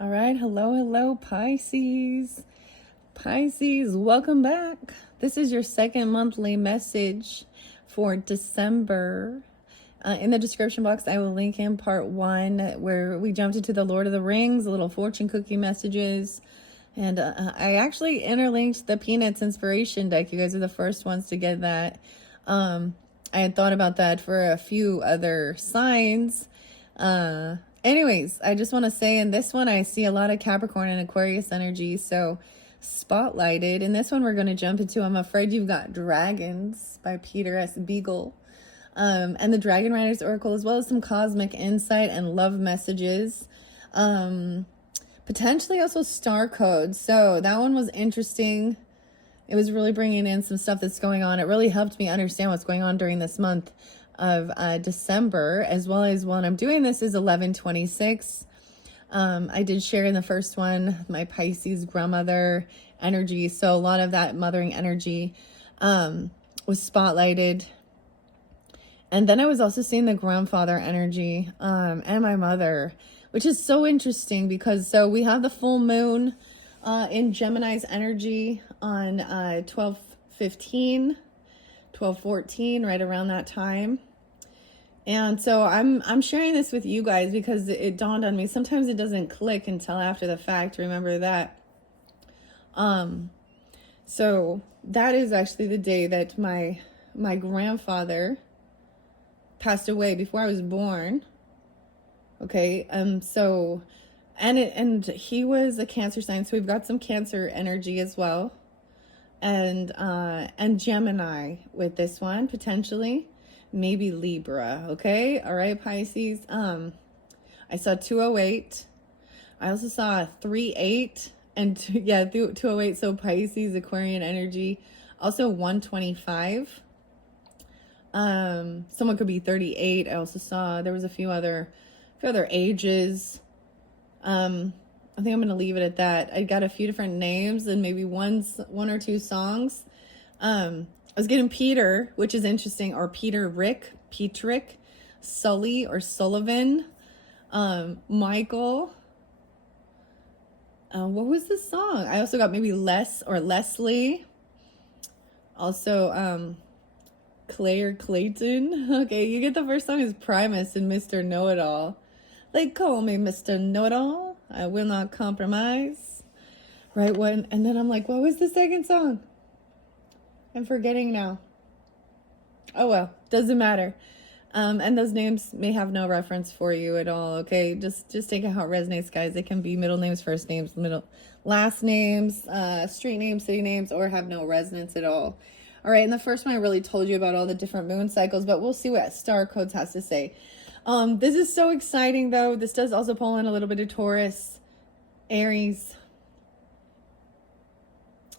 All right, hello, Pisces. Pisces, welcome back. This is your second monthly message for December. In the description box, I will link in part 1 where we jumped into the Lord of the Rings, little fortune cookie messages. And I actually interlinked the Peanuts inspiration deck. You guys are the first ones to get that. I had thought about that for a few other signs. Anyways, I just want to say in this one, I see a lot of Capricorn and Aquarius energy. So spotlighted. In this one, we're going to jump into I'm Afraid You've Got Dragons by Peter S. Beagle. And the Dragon Riders Oracle, as well as some cosmic insight and love messages. Potentially also star codes. So that one was interesting. It was really bringing in some stuff that's going on. It really helped me understand what's going on during this month of December, as well as when I'm doing this is 11/26. I did share in the first one my Pisces grandmother energy. So a lot of that mothering energy was spotlighted. And then I was also seeing the grandfather energy and my mother, which is so interesting because so we have the full moon in Gemini's energy on 12/15, 12/14, right around that time. And so I'm sharing this with you guys because it dawned on me. Sometimes it doesn't click until after the fact. Remember that. So that is actually the day that my grandfather passed away before I was born. Okay. So, and he was a Cancer sign. So we've got some Cancer energy as well. And Gemini with this one, potentially. Maybe Libra. Okay. All right, Pisces. I saw 208. I also saw 38 and 208. So Pisces, Aquarian energy. Also 125. Someone could be 38. I also saw there was a few other ages. I think I'm going to leave it at that. I got a few different names and maybe one or two songs. I was getting Peter, which is interesting, or Petrick, Sully or Sullivan, Michael. What was the song? I also got maybe Les or Leslie. Also, Claire Clayton. Okay, you get the first song is Primus and Mr. Know-It-All. They call me Mr. Know-It-All. I will not compromise. Right when, and then I'm like, what was the second song? I'm forgetting now. Oh well, doesn't matter. And those names may have no reference for you at all. Okay, just take it how it resonates, guys. It can be middle names, first names, last names, street names, city names, or have no resonance at all. All right, and the first one I really told you about all the different moon cycles, but we'll see what Star Codes has to say. This is so exciting, though. This does also pull in a little bit of Taurus, Aries,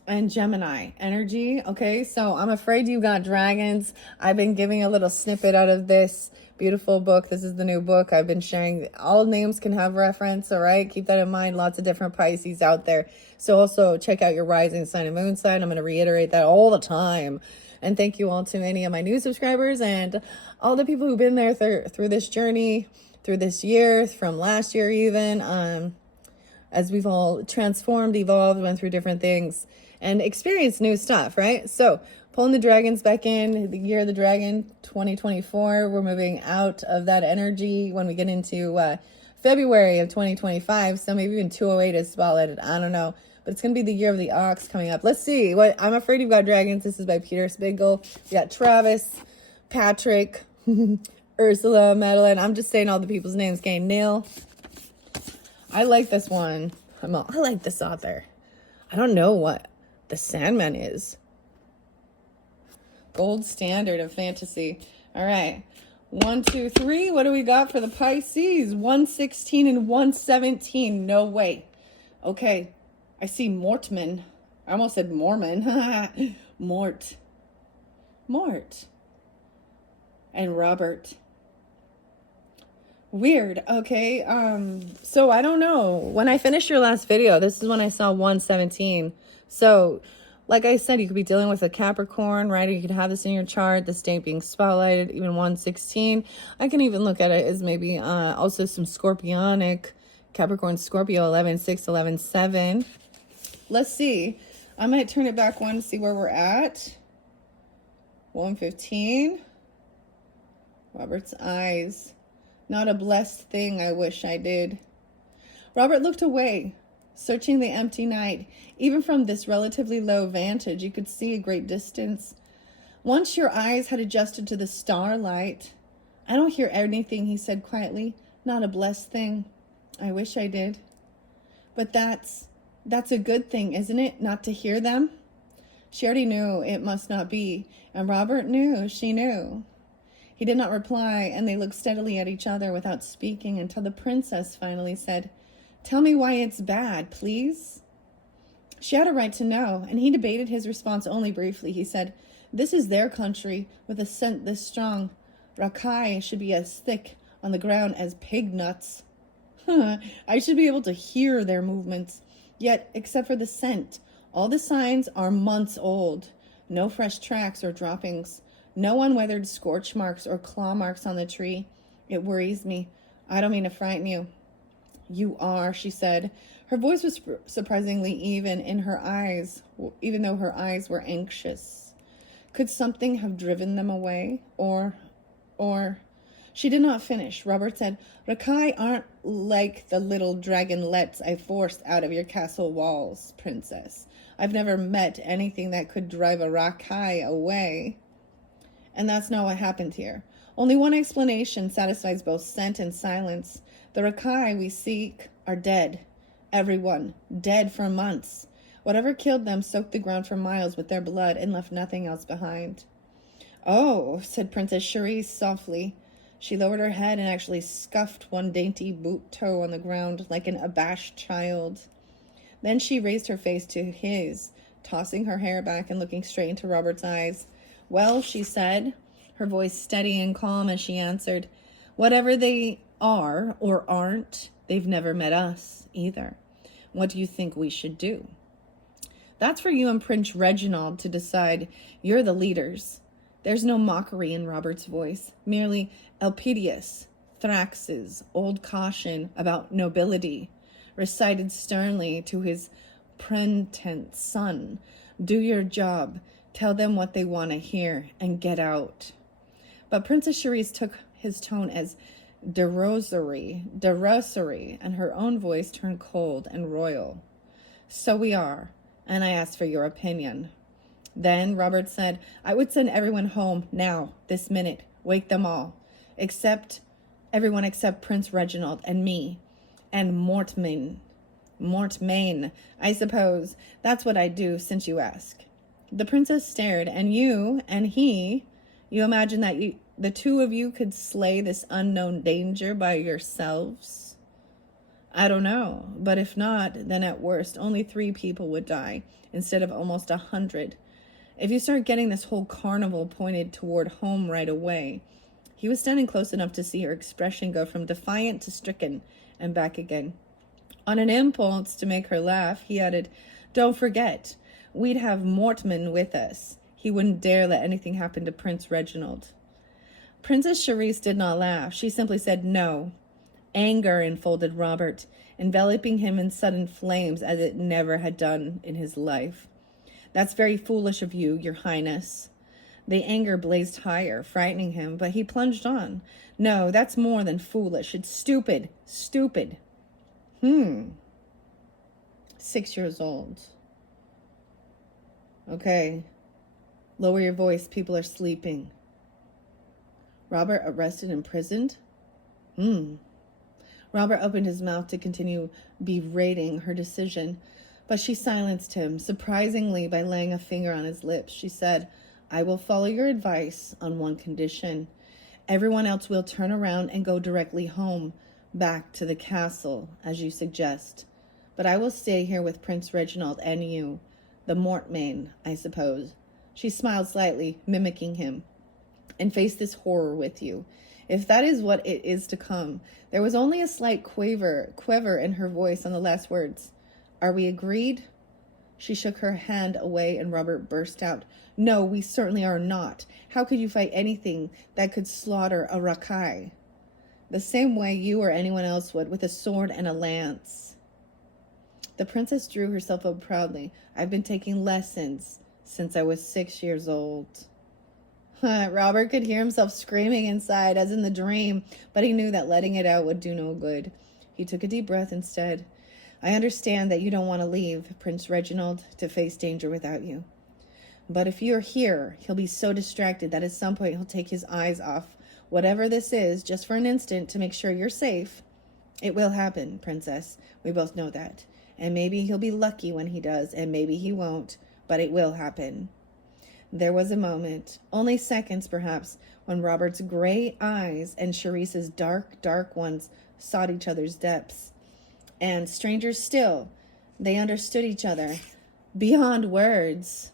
and Gemini energy. Okay, so I'm Afraid You Got Dragons. I've been giving a little snippet out of this beautiful book. This is the new book I've been sharing. All names can have reference. All right, keep that in mind. Lots of different Pisces out there. So also check out your rising sign and moon sign. I'm going to reiterate that all the time. And thank you all to any of my new subscribers and all the people who've been there through this journey, through this year, from last year even, as we've all transformed, evolved, went through different things and experienced new stuff, right? So pulling the dragons back in, the year of the dragon, 2024. We're moving out of that energy when we get into February of 2025. So maybe even 208 is spotlighted. I don't know. But it's going to be the year of the ox coming up. Let's see. What I'm Afraid You've Got Dragons. This is by Peter S. Beagle. We got Travis, Patrick, Ursula, Madeline. I'm just saying all the people's names. Okay, Neil. I like this one. I like this author. I don't know what the Sandman is. Gold standard of fantasy. All right. 1, 2, 3. What do we got for the Pisces? 116 and 117. No way. Okay. I see Mortman. I almost said Mormon. Mort. And Robert. Weird. Okay. So I don't know. When I finished your last video, this is when I saw 117. So like I said, you could be dealing with a Capricorn, right? Or you could have this in your chart, this date being spotlighted, even 116. I can even look at it as maybe also some Scorpionic Capricorn, Scorpio, 11-6, 11-7. Let's see. I might turn it back one to see where we're at. 115. Robert's eyes. Not a blessed thing, I wish I did. Robert looked away, searching the empty night. Even from this relatively low vantage, you could see a great distance. Once your eyes had adjusted to the starlight. I don't hear anything, he said quietly. Not a blessed thing. I wish I did. But that's a good thing, isn't it? Not to hear them? She already knew it must not be, and Robert knew she knew. He did not reply, and they looked steadily at each other without speaking until the princess finally said, "Tell me why it's bad, please." She had a right to know, and he debated his response only briefly. He said, "This is their country, with a scent this strong. Rakai should be as thick on the ground as pig nuts. I should be able to hear their movements. Yet, except for the scent, all the signs are months old. No fresh tracks or droppings. No unweathered scorch marks or claw marks on the tree. It worries me. I don't mean to frighten you." "You are," she said. Her voice was surprisingly even in her eyes, even though her eyes were anxious. Could something have driven them away? Or... She did not finish. Robert said, "Rakai aren't like the little dragonlets I forced out of your castle walls, princess. I've never met anything that could drive a Rakai away. And that's not what happened here. Only one explanation satisfies both scent and silence. The Rakai we seek are dead. Everyone. Dead for months. Whatever killed them soaked the ground for miles with their blood and left nothing else behind." "Oh," said Princess Cherise softly. She lowered her head and actually scuffed one dainty boot toe on the ground like an abashed child. Then she raised her face to his, tossing her hair back and looking straight into Robert's eyes. "Well," she said, her voice steady and calm as she answered, "whatever they are or aren't, they've never met us either. What do you think we should do?" "That's for you and Prince Reginald to decide. You're the leaders." There's no mockery in Robert's voice, merely Elpidius, Thrax's old caution about nobility, recited sternly to his penitent son. "Do your job, tell them what they want to hear, and get out." But Princess Cherise took his tone as derisory, and her own voice turned cold and royal. "So we are, and I ask for your opinion." Then Robert said, "I would send everyone home now, this minute. Wake them all. Everyone except Prince Reginald and me. And Mortmain, I suppose. That's what I'd do, since you ask." The princess stared. "And you and he, you imagine that the two of you could slay this unknown danger by yourselves?" "I don't know. But if not, then at worst, only 3 people would die, instead of almost 100. If you start getting this whole carnival pointed toward home right away." He was standing close enough to see her expression go from defiant to stricken and back again. On an impulse to make her laugh, he added, "Don't forget, we'd have Mortmain with us. He wouldn't dare let anything happen to Prince Reginald." Princess Cherise did not laugh. She simply said no. Anger enfolded Robert, enveloping him in sudden flames as it never had done in his life. "That's very foolish of you, your highness." The anger blazed higher, frightening him, but he plunged on. "No, that's more than foolish. It's stupid. Stupid." 6 years old. "Okay. Lower your voice. People are sleeping." "Robert arrested and imprisoned?" Robert opened his mouth to continue berating her decision, but she silenced him, surprisingly, by laying a finger on his lips. She said, "I will follow your advice on one condition. Everyone else will turn around and go directly home, back to the castle, as you suggest. But I will stay here with Prince Reginald and you, the Mortmain, I suppose." She smiled slightly, mimicking him, "and face this horror with you. If that is what it is to come." There was only a slight quiver in her voice on the last words. "Are we agreed?" She shook her hand away and Robert burst out, "No, we certainly are not. How could you fight anything that could slaughter a Rakai?" the same way you or anyone else would, with a sword and a lance. The princess drew herself up proudly. I've been taking lessons since I was 6 years old. Robert could hear himself screaming inside, as in the dream, but he knew that letting it out would do no good. He took a deep breath instead. I understand that you don't want to leave, Prince Reginald, to face danger without you. But if you're here, he'll be so distracted that at some point he'll take his eyes off whatever this is, just for an instant, to make sure you're safe. It will happen, Princess. We both know that. And maybe he'll be lucky when he does, and maybe he won't, but it will happen. There was a moment, only seconds perhaps, when Robert's gray eyes and Charisse's dark, dark ones sought each other's depths. And strangers still, they understood each other beyond words.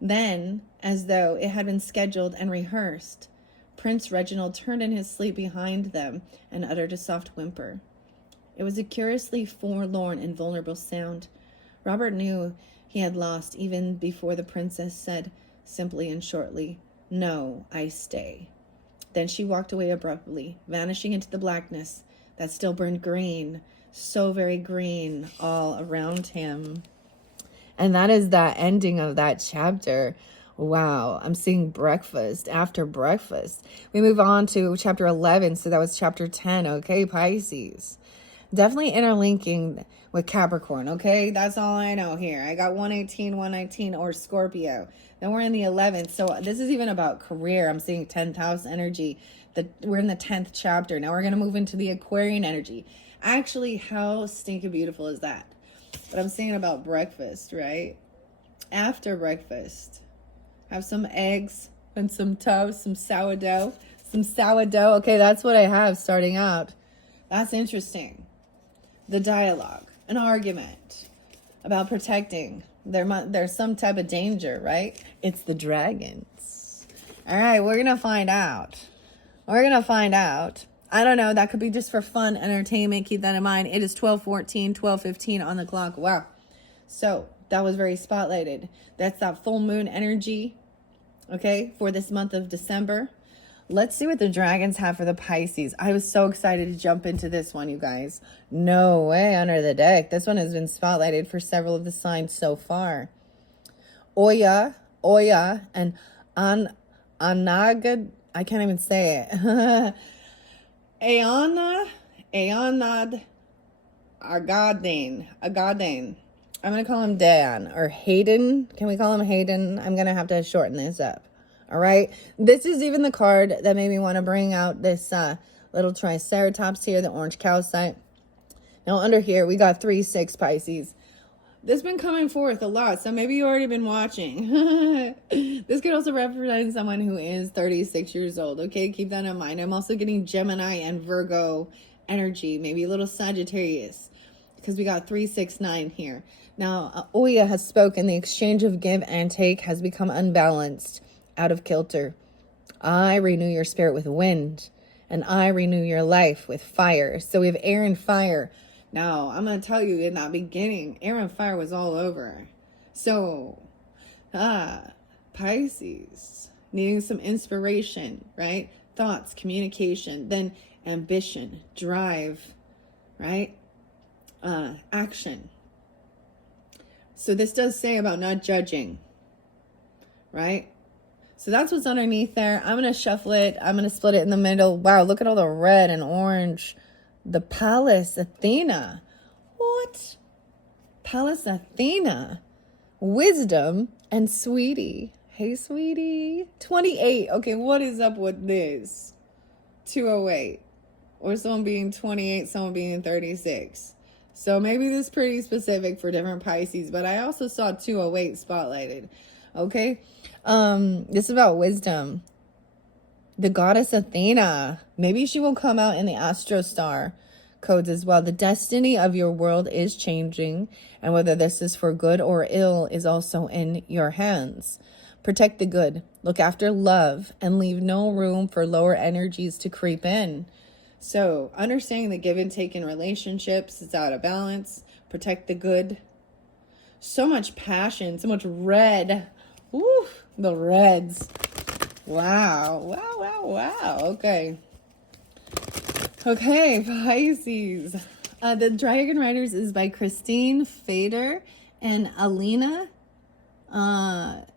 Then, as though it had been scheduled and rehearsed, Prince Reginald turned in his sleep behind them and uttered a soft whimper. It was a curiously forlorn and vulnerable sound. Robert knew he had lost even before the princess said, simply and shortly, "No, I stay." Then she walked away abruptly, vanishing into the blackness that still burned green, so very green, all around him. And that is that ending of that chapter. Wow, I'm seeing breakfast after breakfast. We move on to chapter 11, so that was chapter 10, okay, Pisces. Definitely interlinking with Capricorn, okay? That's all I know here. I got 118, 119, or Scorpio. Then we're in the 11th. So this is even about career. I'm seeing 10th house energy. We're in the 10th chapter. Now we're going to move into the Aquarian energy. Actually, how stinking beautiful is that? But I'm seeing about breakfast, right? After breakfast, have some eggs and some toast, some sourdough. Okay, that's what I have starting out. That's interesting. The dialogue, an argument about protecting. There's some type of danger, right? It's the dragons. All right, we're going to find out. I don't know. That could be just for fun, entertainment. Keep that in mind. It is 12:14, 12:15 on the clock. Wow. So that was very spotlighted. That's that full moon energy, okay, for this month of December. Let's see what the dragons have for the Pisces. I was so excited to jump into this one, you guys. No way under the deck. This one has been spotlighted for several of the signs so far. Oya, and Anagad. I can't even say it. Ayanad, Agadane. I'm going to call him Dan or Hayden. Can we call him Hayden? I'm going to have to shorten this up. All right. This is even the card that made me want to bring out this little Triceratops here, the orange calcite. Now under here, we got 3-6 Pisces. This has been coming forth a lot, so maybe you already been watching. This could also represent someone who is 36 years old, okay? Keep that in mind. I'm also getting Gemini and Virgo energy, maybe a little Sagittarius, because we got 3, 6, 9 here. Now, Oya has spoken. The exchange of give and take has become unbalanced, out of kilter. I renew your spirit with wind, and I renew your life with fire. So we have air and fire. Now, I'm going to tell you in that beginning, air and fire was all over. So, Pisces, needing some inspiration, right? Thoughts, communication, then ambition, drive, right? Action. So this does say about not judging, right? So that's what's underneath there. I'm going to shuffle it. I'm going to split it in the middle. Wow, look at all the red and orange. The Pallas Athena. What? Pallas Athena. Wisdom and Sweetie. Hey, Sweetie. 28. Okay, what is up with this? 208. Or someone being 28, someone being 36. So maybe this is pretty specific for different Pisces, but I also saw 208 spotlighted. Okay? This is about wisdom. The goddess Athena. Maybe she will come out in the Astro Star codes as well. The destiny of your world is changing, and whether this is for good or ill is also in your hands. Protect the good, look after love, and leave no room for lower energies to creep in. So understanding the give and take in relationships is out of balance. Protect the good. So much passion, so much red. Woo, the reds. Wow. Okay. Okay, Pisces. The Dragon Riders is by Christine Fader and Alina Dudina.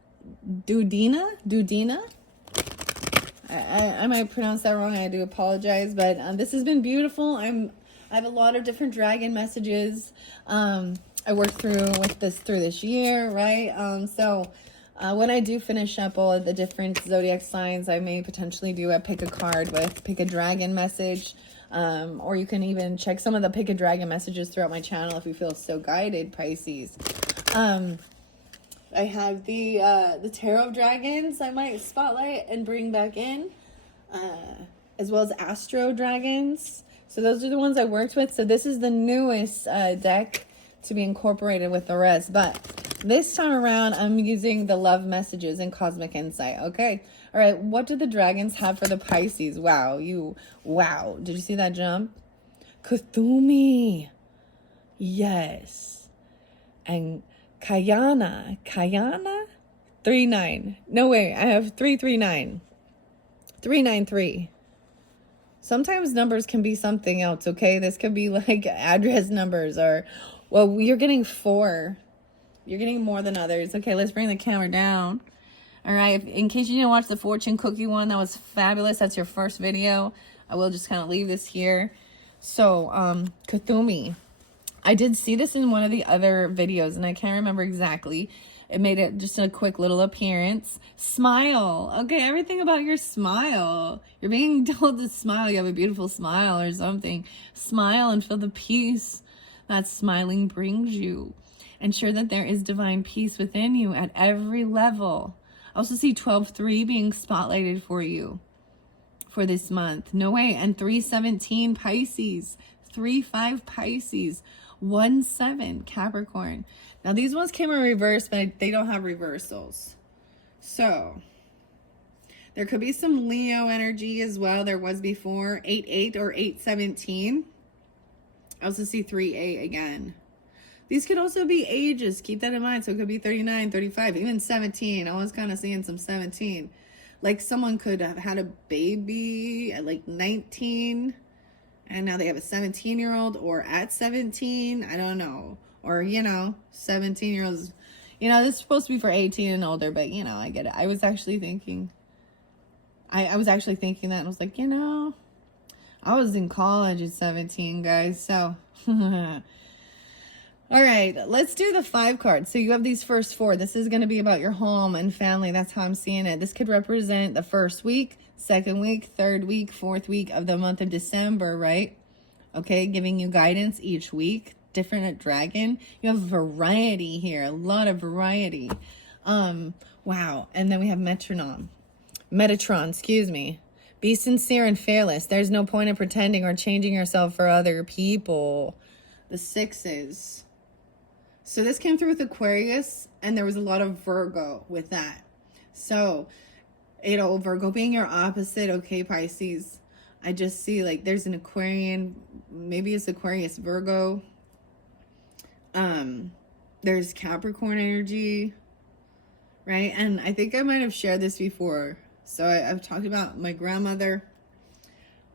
I might pronounce that wrong. I do apologize, but this has been beautiful. I have a lot of different dragon messages. I worked through this year, right? So when I do finish up all of the different zodiac signs, I may potentially do a pick a card with pick a dragon message. Or you can even check some of the pick a dragon messages throughout my channel if you feel so guided, Pisces. I have the Tarot of Dragons I might spotlight and bring back in, as well as Astro Dragons. So those are the ones I worked with. So this is the newest deck to be incorporated with the rest. But this time around, I'm using the love messages and cosmic insight. Okay. All right. What do the dragons have for the Pisces? Wow. Wow. Did you see that jump? Kuthumi. Yes. And Kayana, 39. No way, I have 339. 393. Sometimes numbers can be something else, okay? This could be like address numbers or, well, you're getting 4. You're getting more than others. Okay, let's bring the camera down. All right, in case you didn't watch the fortune cookie one, that was fabulous. That's your first video. I will just kind of leave this here. So, Kuthumi. I did see this in one of the other videos, and I can't remember exactly. It made it just a quick little appearance. Smile. Okay, everything about your smile. You're being told to smile. You have a beautiful smile or something. Smile and feel the peace that smiling brings you. Ensure that there is divine peace within you at every level. I also see 12-3 being spotlighted for you for this month. No way. And 317 Pisces. 3-5 Pisces. 1-7 Capricorn. Now these ones came in reverse, but they don't have reversals. So there could be some Leo energy as well. There was before 8-8 or 8-17. I also see 3-8 again. These could also be ages. Keep that in mind. So it could be 39, 35, even 17. I was kind of seeing some 17. Like someone could have had a baby at like 19. And now they have a 17-year-old or at 17. I don't know. Or, 17-year-olds. This is supposed to be for 18 and older. But, I get it. I was actually thinking. I was actually thinking that. And I was like, I was in college at 17, guys. So, all right. Let's do the 5 cards. So you have these first 4. This is going to be about your home and family. That's how I'm seeing it. This could represent the first week, second week, third week, fourth week of the month of December, right? Okay, giving you guidance each week. Different dragon. You have variety here, a lot of variety. Wow. And then we have Metatron, excuse me. Be sincere and fearless. There's no point in pretending or changing yourself for other people. The 6s. So this came through with Aquarius, and there was a lot of Virgo with that. So, Virgo being your opposite, okay, Pisces. I just see like there's an Aquarian, maybe it's Aquarius Virgo. There's Capricorn energy, right? And I think I might have shared this before. So I've talked about my grandmother,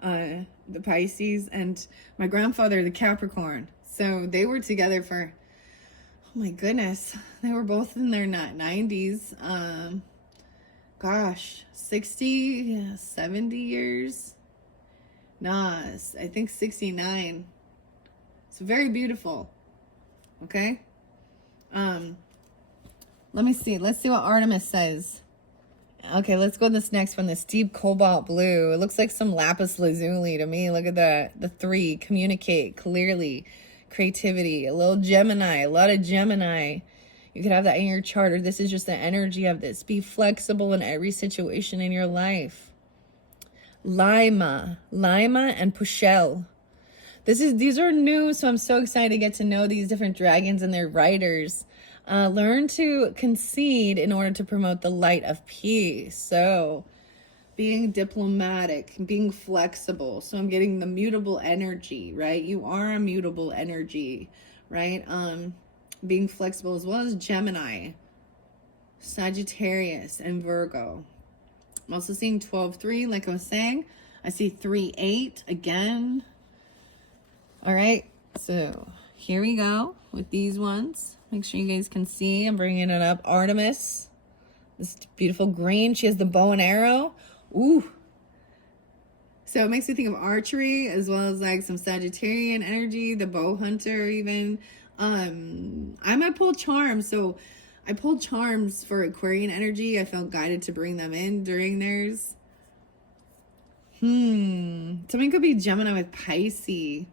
the Pisces, and my grandfather, the Capricorn. So they were together for, oh my goodness, they were both in their 90s. Gosh, 60, 70 years. Nah, I think 69. It's very beautiful. Okay. Let me see. Let's see what Artemis says. Okay, let's go to this next one. This deep cobalt blue. It looks like some lapis lazuli to me. Look at that. The 3. Communicate clearly. Creativity. A little Gemini. A lot of Gemini. You could have that in your chart, or this is just the energy of this. Be flexible in every situation in your life. Lima and Pushel. These are new, so I'm so excited to get to know these different dragons and their riders. Learn to concede in order to promote the light of peace. So being diplomatic, being flexible. So I'm getting the mutable energy, right? You are a mutable energy, right? Being flexible, as well as Gemini, Sagittarius, and Virgo. I'm also seeing 12-3, like I was saying. I see 3-8 again. All right, so here we go with these ones. Make sure you guys can see. I'm bringing it up. Artemis, this beautiful green. She has the bow and arrow. Ooh. So it makes me think of archery, as well as like some Sagittarian energy, the bow hunter even. I might pull charms. So I pulled charms for Aquarian energy. I felt guided to bring them in during theirs. Something could be Gemini with Pisces.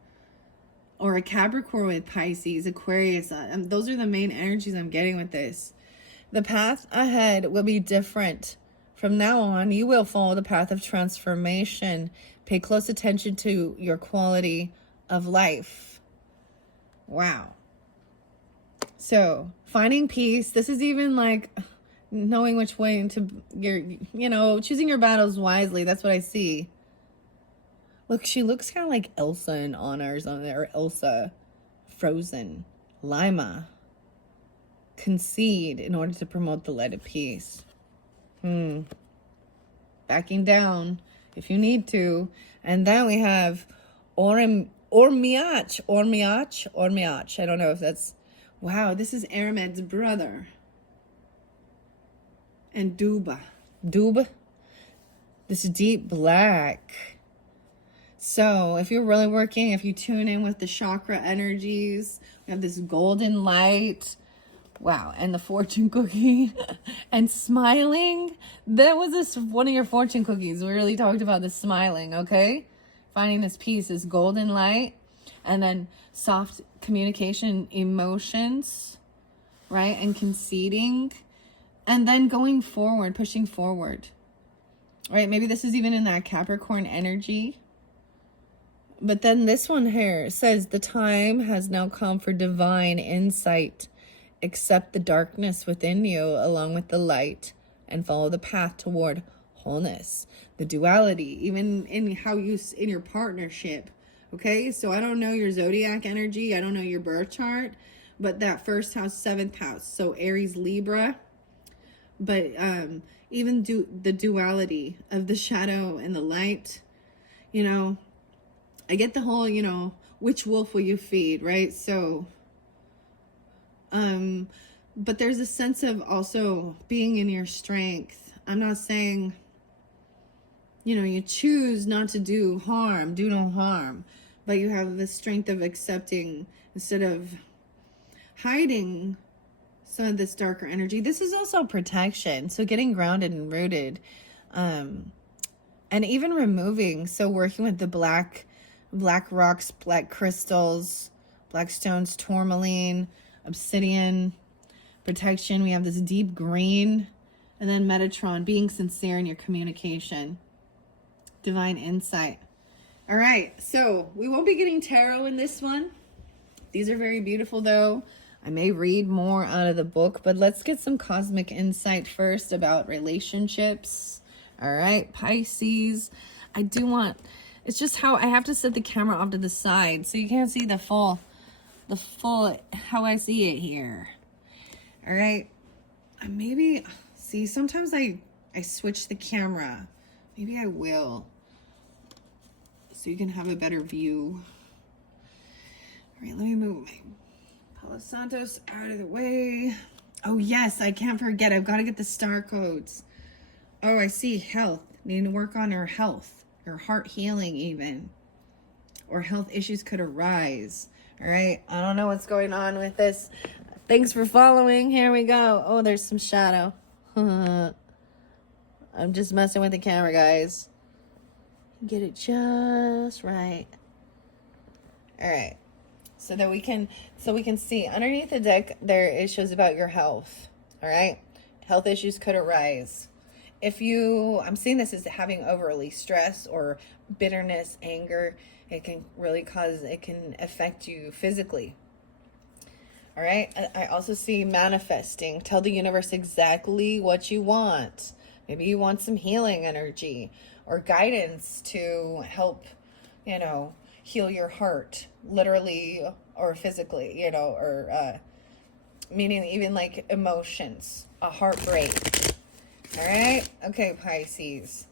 Or a Capricorn with Pisces, Aquarius. Those are the main energies I'm getting with this. The path ahead will be different. From now on, you will follow the path of transformation. Pay close attention to your quality of life. Wow. So, finding peace. This is even like knowing which way to, choosing your battles wisely. That's what I see. Look, she looks kind of like Elsa in Anna or something, or Elsa, Frozen, Lima. Concede in order to promote the light of peace. Backing down if you need to. And then we have Ormiach. I don't know if that's, wow, this is Aramed's brother. And Dub. This deep black. So if you're really working, if you tune in with the chakra energies, we have this golden light. Wow. And the fortune cookie and smiling. That was one of your fortune cookies. We really talked about the smiling. Okay. Finding this peace, this golden light, and then soft communication, emotions, right? And conceding, and then going forward, pushing forward, right? Maybe this is even in that Capricorn energy. But then this one here says the time has now come for divine insight. Accept the darkness within you along with the light and follow the path toward wholeness. The duality, even in how you, in your partnership. Okay, so I don't know your zodiac energy. I don't know your birth chart, but that first house, 7th house. So Aries, Libra. But even the duality of the shadow and the light, I get the whole, which wolf will you feed, right? So, but there's a sense of also being in your strength. I'm not saying, you choose not to do no harm, but you have the strength of accepting instead of hiding some of this darker energy. This is also protection. So getting grounded and rooted, and even removing. So working with the black rocks, black crystals, black stones, tourmaline, obsidian, protection. We have this deep green, and then Metatron, being sincere in your communication, divine insight. All right, so we won't be getting tarot in this one. These are very beautiful though. I may read more out of the book, but let's get some cosmic insight first about relationships. All right, Pisces. It's just how I have to set the camera off to the side so you can't see the full how I see it here. All right. Sometimes I switch the camera. Maybe I will, so you can have a better view. All right, let me move my Palo Santos out of the way. Oh yes, I can't forget. I've got to get the star codes. Oh, I see health. Need to work on her health. Or heart healing even, or health issues could arise. All right, I don't know what's going on with this. Thanks for following. Here we go. Oh, there's some shadow. I'm just messing with the camera, guys. Get it just right. All right, so we can see underneath the deck there it shows about your health. All right, health issues could arise. I'm seeing this as having overly stress or bitterness, anger, it can affect you physically. All right. I also see manifesting. Tell the universe exactly what you want. Maybe you want some healing energy or guidance to help, heal your heart, literally or physically, or meaning even like emotions, a heartbreak. All right. Okay, Pisces.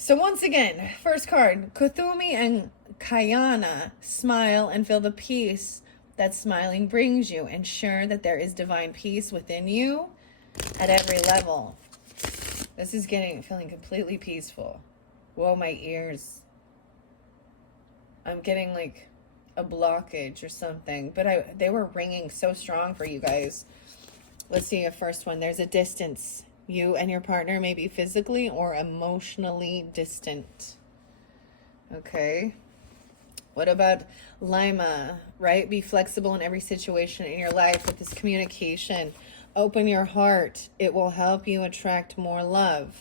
So once again, first card, Kuthumi and Kayana, smile and feel the peace that smiling brings you. Ensure that there is divine peace within you at every level. This is feeling completely peaceful. Whoa, my ears. I'm getting like a blockage or something, but they were ringing so strong for you guys. Let's see a first one. There's a distance. You and your partner may be physically or emotionally distant. Okay. What about Lima, right? Be flexible in every situation in your life with this communication. Open your heart. It will help you attract more love.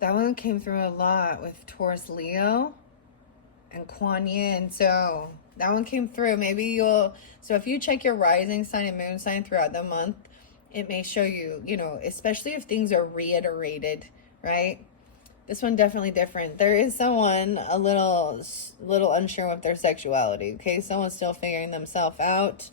That one came through a lot with Taurus Leo and Kuan Yin. So that one came through. So if you check your rising sign and moon sign throughout the month, it may show you, especially if things are reiterated, right? This one definitely different. There is someone a little unsure with their sexuality, okay? Someone's still figuring themselves out.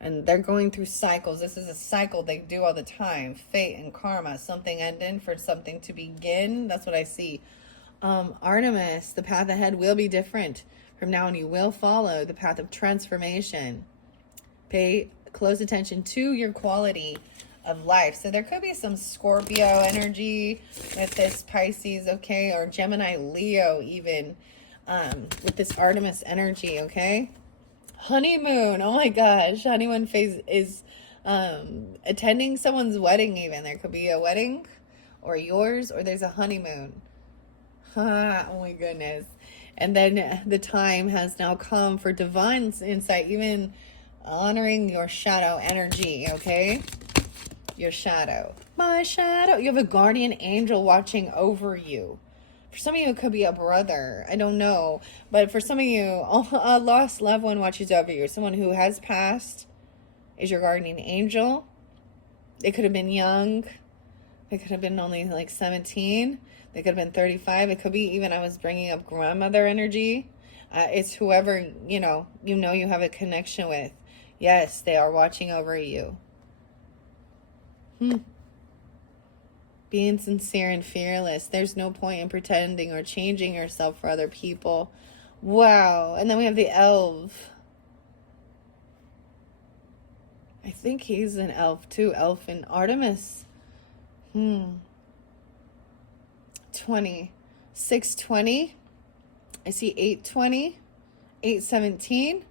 And they're going through cycles. This is a cycle they do all the time. Fate and karma. Something ending for something to begin. That's what I see. Artemis, the path ahead will be different. From now on, you will follow the path of transformation. Pay close attention to your quality of life. So there could be some Scorpio energy with this Pisces, okay? Or Gemini, Leo even, with this Artemis energy, okay? Honeymoon. Oh my gosh. Honeymoon phase is attending someone's wedding even. There could be a wedding or yours, or there's a honeymoon. Oh my goodness. And then the time has now come for divine insight, even honoring your shadow energy, okay? Your shadow. My shadow. You have a guardian angel watching over you. For some of you, it could be a brother. I don't know. But for some of you, a lost loved one watches over you. Someone who has passed is your guardian angel. They could have been young. They could have been only like 17. They could have been 35. It could be even, I was bringing up grandmother energy. It's whoever, you have a connection with. Yes, they are watching over you. Being sincere and fearless. There's no point in pretending or changing yourself for other people. Wow. And then we have the elf. I think he's an elf too. Elf and Artemis. 20. 620. I see 820. 817.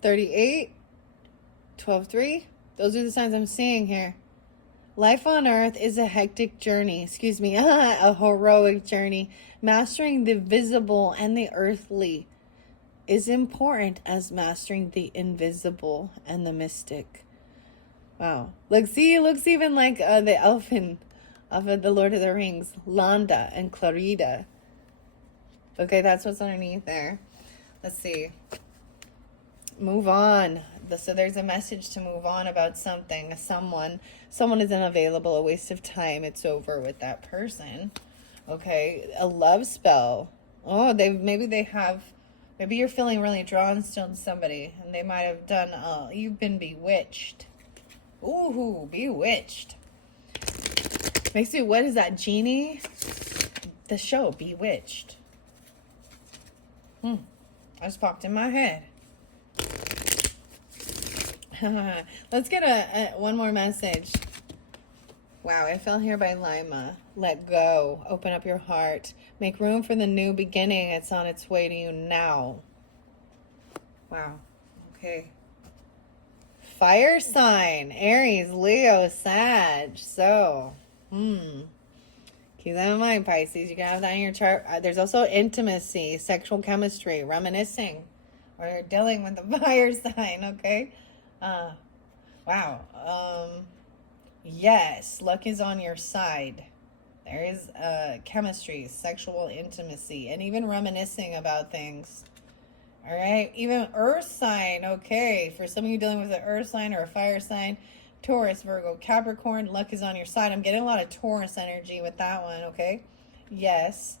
38. 12-3. Those are the signs I'm seeing here. Life on earth is a hectic journey. A heroic journey. Mastering the visible and the earthly is important as mastering the invisible and the mystic. Wow. Looks even like the elfin of the Lord of the Rings. Landa and Clarida. Okay, that's what's underneath there. Let's see. Move on. So there's a message to move on about something. Someone isn't available, a waste of time. It's over with that person. Okay, a love spell. Oh, maybe you're feeling really drawn still to somebody, and they might have done, you've been bewitched. Ooh, bewitched. Makes me, what is that, Genie? The show, Bewitched. I just popped in my head. Let's get one more message. Wow, I fell here by Lima. Let go. Open up your heart. Make room for the new beginning. It's on its way to you now. Wow. Okay. Fire sign. Aries, Leo, Sag. So, keep that in mind, Pisces. You can have that in your chart. There's also intimacy, sexual chemistry, reminiscing, or you're dealing with the fire sign, okay? Wow. Yes, luck is on your side. There is chemistry, sexual intimacy, and even reminiscing about things. All right, even earth sign. Okay, for some of you dealing with an earth sign or a fire sign, Taurus, Virgo, Capricorn, luck is on your side. I'm getting a lot of Taurus energy with that one. Okay, yes.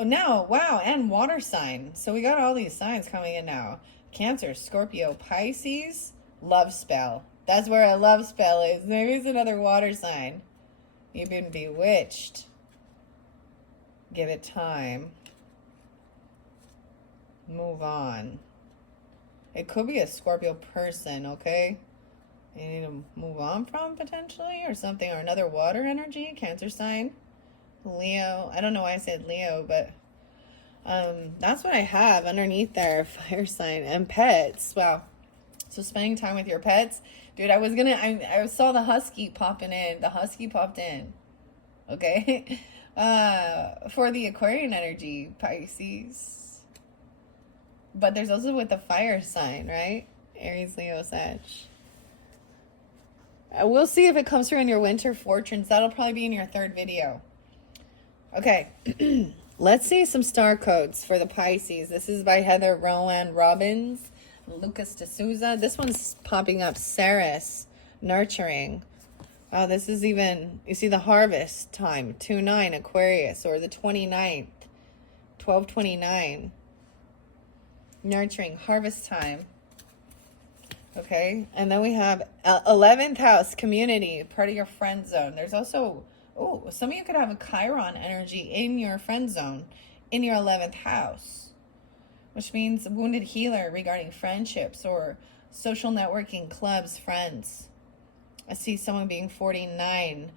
Now, wow, and water sign. So we got all these signs coming in now. Cancer, Scorpio, Pisces, love spell. That's where a love spell is. Maybe it's another water sign. You've been bewitched. Give it time. Move on. It could be a Scorpio person, okay? You need to move on from, potentially, or something, or another water energy, Cancer sign. Leo. I don't know why I said Leo, but that's what I have underneath there. Fire sign and pets. Wow. So spending time with your pets. Dude, I saw the husky popping in. The husky popped in. Okay? For the Aquarian energy, Pisces. But there's also with the fire sign, right? Aries, Leo, Sag. We'll see if it comes through in your winter fortunes. That'll probably be in your third video. Okay. Let's see some star codes for the Pisces. This is by Heather Rowan Robbins. Lucas D'Souza. This one's popping up. Ceres, nurturing. Oh, this is even, you see the harvest time, 2-9, Aquarius, or the 29th, 12/29. Nurturing, harvest time. Okay, and then we have 11th house, community, part of your friend zone. There's also, oh, some of you could have a Chiron energy in your friend zone, in your 11th house. Which means wounded healer regarding friendships or social networking, clubs, friends. I see someone being 49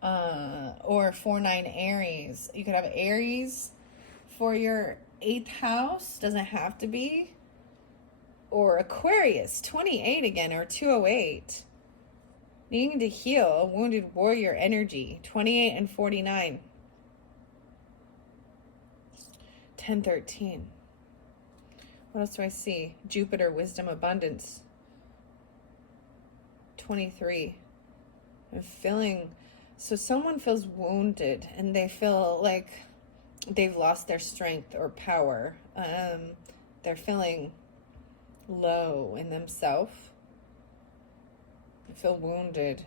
or 4-9 Aries. You could have Aries for your 8th house. Doesn't have to be. Or Aquarius, 28 again, or 208. Needing to heal, wounded warrior energy, 28 and 49. 10-13. What else do I see? Jupiter, wisdom, abundance. 23. I'm feeling, so someone feels wounded and they feel like they've lost their strength or power. They're feeling low in themselves. They feel wounded.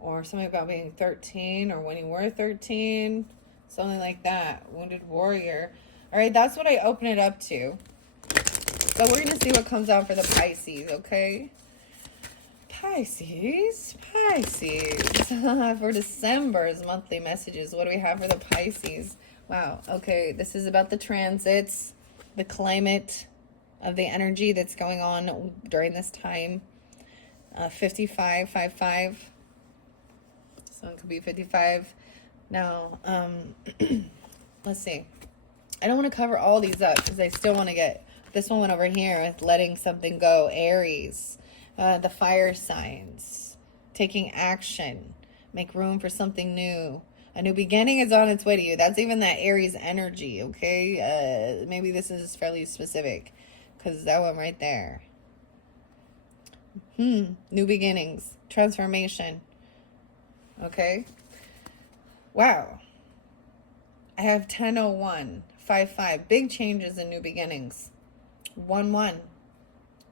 Or something about being 13 or when you were 13. Something like that. Wounded warrior. All right, that's what I open it up to. So we're going to see what comes out for the Pisces, okay? Pisces. For December's monthly messages, what do we have for the Pisces? Wow, okay, this is about the transits, the climate of the energy that's going on during this time. 55. So it could be 55. Now, let's see. I don't want to cover all these up because I still want to get this one over here with letting something go. Aries, the fire signs, taking action, make room for something new. A new beginning is on its way to you. That's even that Aries energy, okay? Maybe this is fairly specific because that one right there. New beginnings, transformation, okay? Wow. I have 1001. 5-5, big changes and new beginnings. 1-1,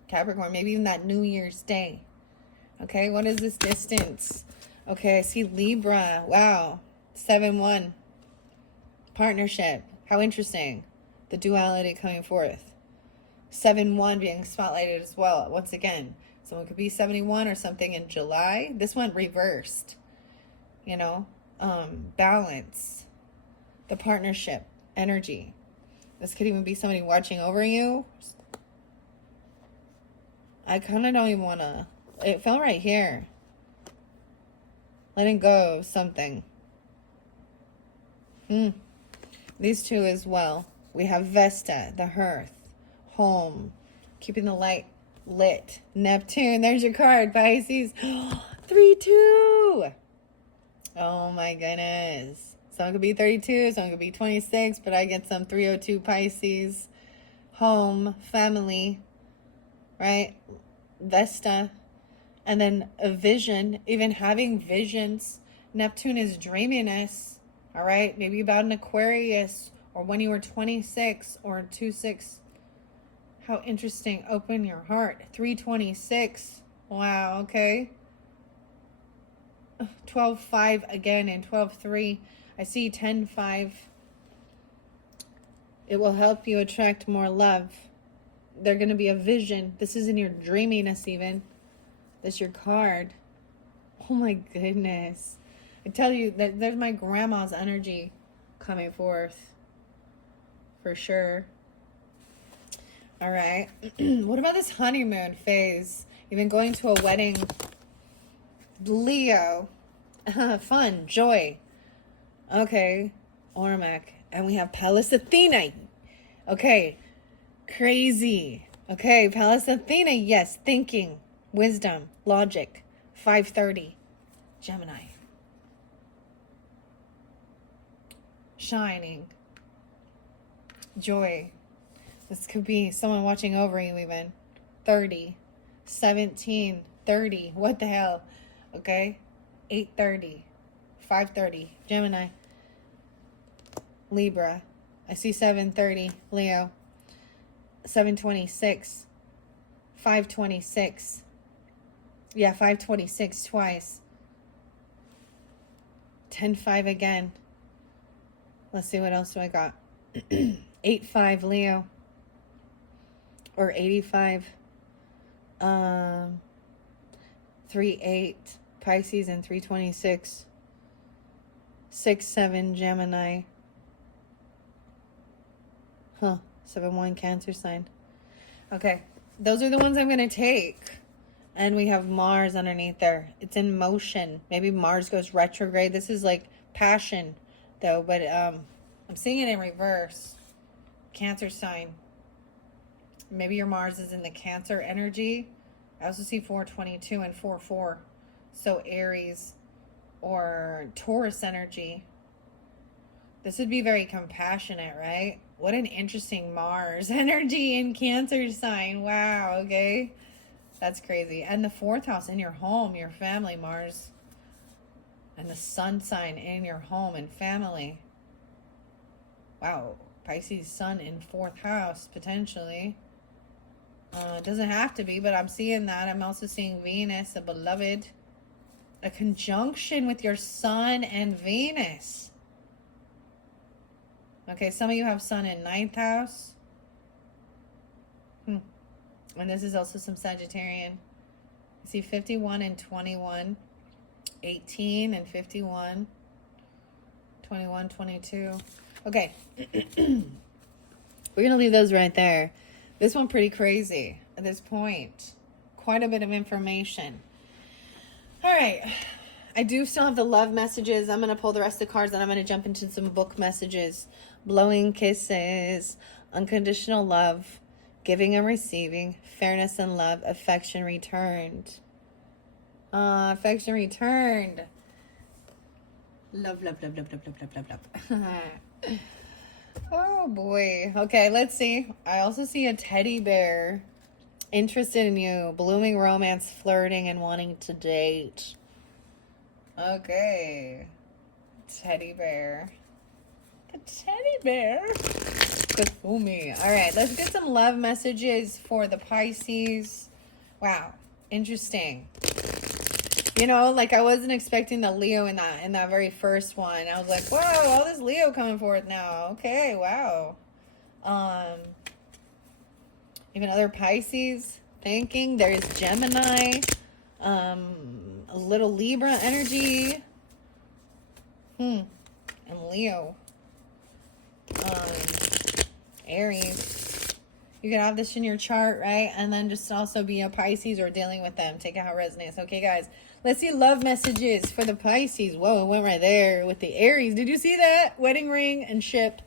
Capricorn, maybe even that New Year's Day. Okay, what is this distance? Okay, I see Libra. Wow, 7-1, partnership. How interesting. The duality coming forth. 7-1 being spotlighted as well. Once again, someone could be 71 or something in July. This one reversed. You know, balance. The partnership. Energy. This could even be somebody watching over you. I kind of don't even want to. It fell right here. Letting go of something. These two as well. We have Vesta, the hearth, home, keeping the light lit. Neptune, there's your card, Pisces. 3-2. Oh my goodness. Some could be 32, some could be 26, but I get some 302 Pisces. Home, family, right? Vesta. And then a vision, even having visions. Neptune is dreaminess, all right? Maybe about an Aquarius or when you were 26 or 26. How interesting. Open your heart. 326. Wow, okay. 12-5 again and 12-3. I see 10-5. It will help you attract more love. They're going to be a vision. This is in your dreaminess even. That's your card. Oh my goodness. I tell you, that there's my grandma's energy coming forth. For sure. All right. What about this honeymoon phase? You've been going to a wedding. Leo. Fun. Joy. Okay. Ormac. And we have Pallas Athena. Okay. Crazy. Okay. Pallas Athena. Yes. Thinking. Wisdom. Logic. 5:30. Gemini. Shining. Joy. This could be someone watching over you even. 30. 17. 30. What the hell? Okay. 8:30. 5:30. Gemini. Libra. I see 7:30. Leo. 7:26. 5:26. Yeah, 5:26 twice. 10:5 again. Let's see, what else do I got? 8:5 Leo. Or 85. 3:8 Pisces and 3:26. 6:7 Gemini. 7:1 Cancer sign. Okay, those are the ones I'm gonna take. And we have Mars underneath there. It's in motion. Maybe Mars goes retrograde. This is like passion, though. But I'm seeing it in reverse. Cancer sign. Maybe your Mars is in the Cancer energy. I also see 422 and 44. So Aries or Taurus energy. This would be very compassionate, right? What an interesting Mars energy in Cancer sign. Wow, okay. That's crazy. And the 4th house in your home, your family, Mars. And the sun sign in your home and family. Wow. Pisces sun in 4th house, potentially. It doesn't have to be, but I'm seeing that. I'm also seeing Venus, a beloved. A conjunction with your sun and Venus. Okay, some of you have sun in 9th house. And this is also some Sagittarian. I see 51 and 21. 18 and 51. 21, 22. Okay. We're going to leave those right there. This one pretty crazy at this point. Quite a bit of information. All right. I do still have the love messages. I'm going to pull the rest of the cards and I'm going to jump into some book messages. Blowing kisses. Unconditional love. Giving and receiving. Fairness and love. Affection returned. Affection returned. Love, love, love, love, love, love, love, love, love. Oh boy. Okay, let's see. I also see a teddy bear interested in you. Blooming romance, flirting, and wanting to date. Okay. Teddy bear. A teddy bear. Could fool me. All right, let's get some love messages for the Pisces. Wow. Interesting. You know, like I wasn't expecting the Leo in that very first one. I was like, wow, all this Leo coming forth now. Okay, wow. Even other Pisces thinking. There's Gemini. A little Libra energy. And Leo. Aries. You can have this in your chart, right? And then just also be a Pisces or dealing with them. Take it how it resonates. Okay, guys. Let's see love messages for the Pisces. Whoa, it went right there with the Aries. Did you see that? Wedding ring and ship.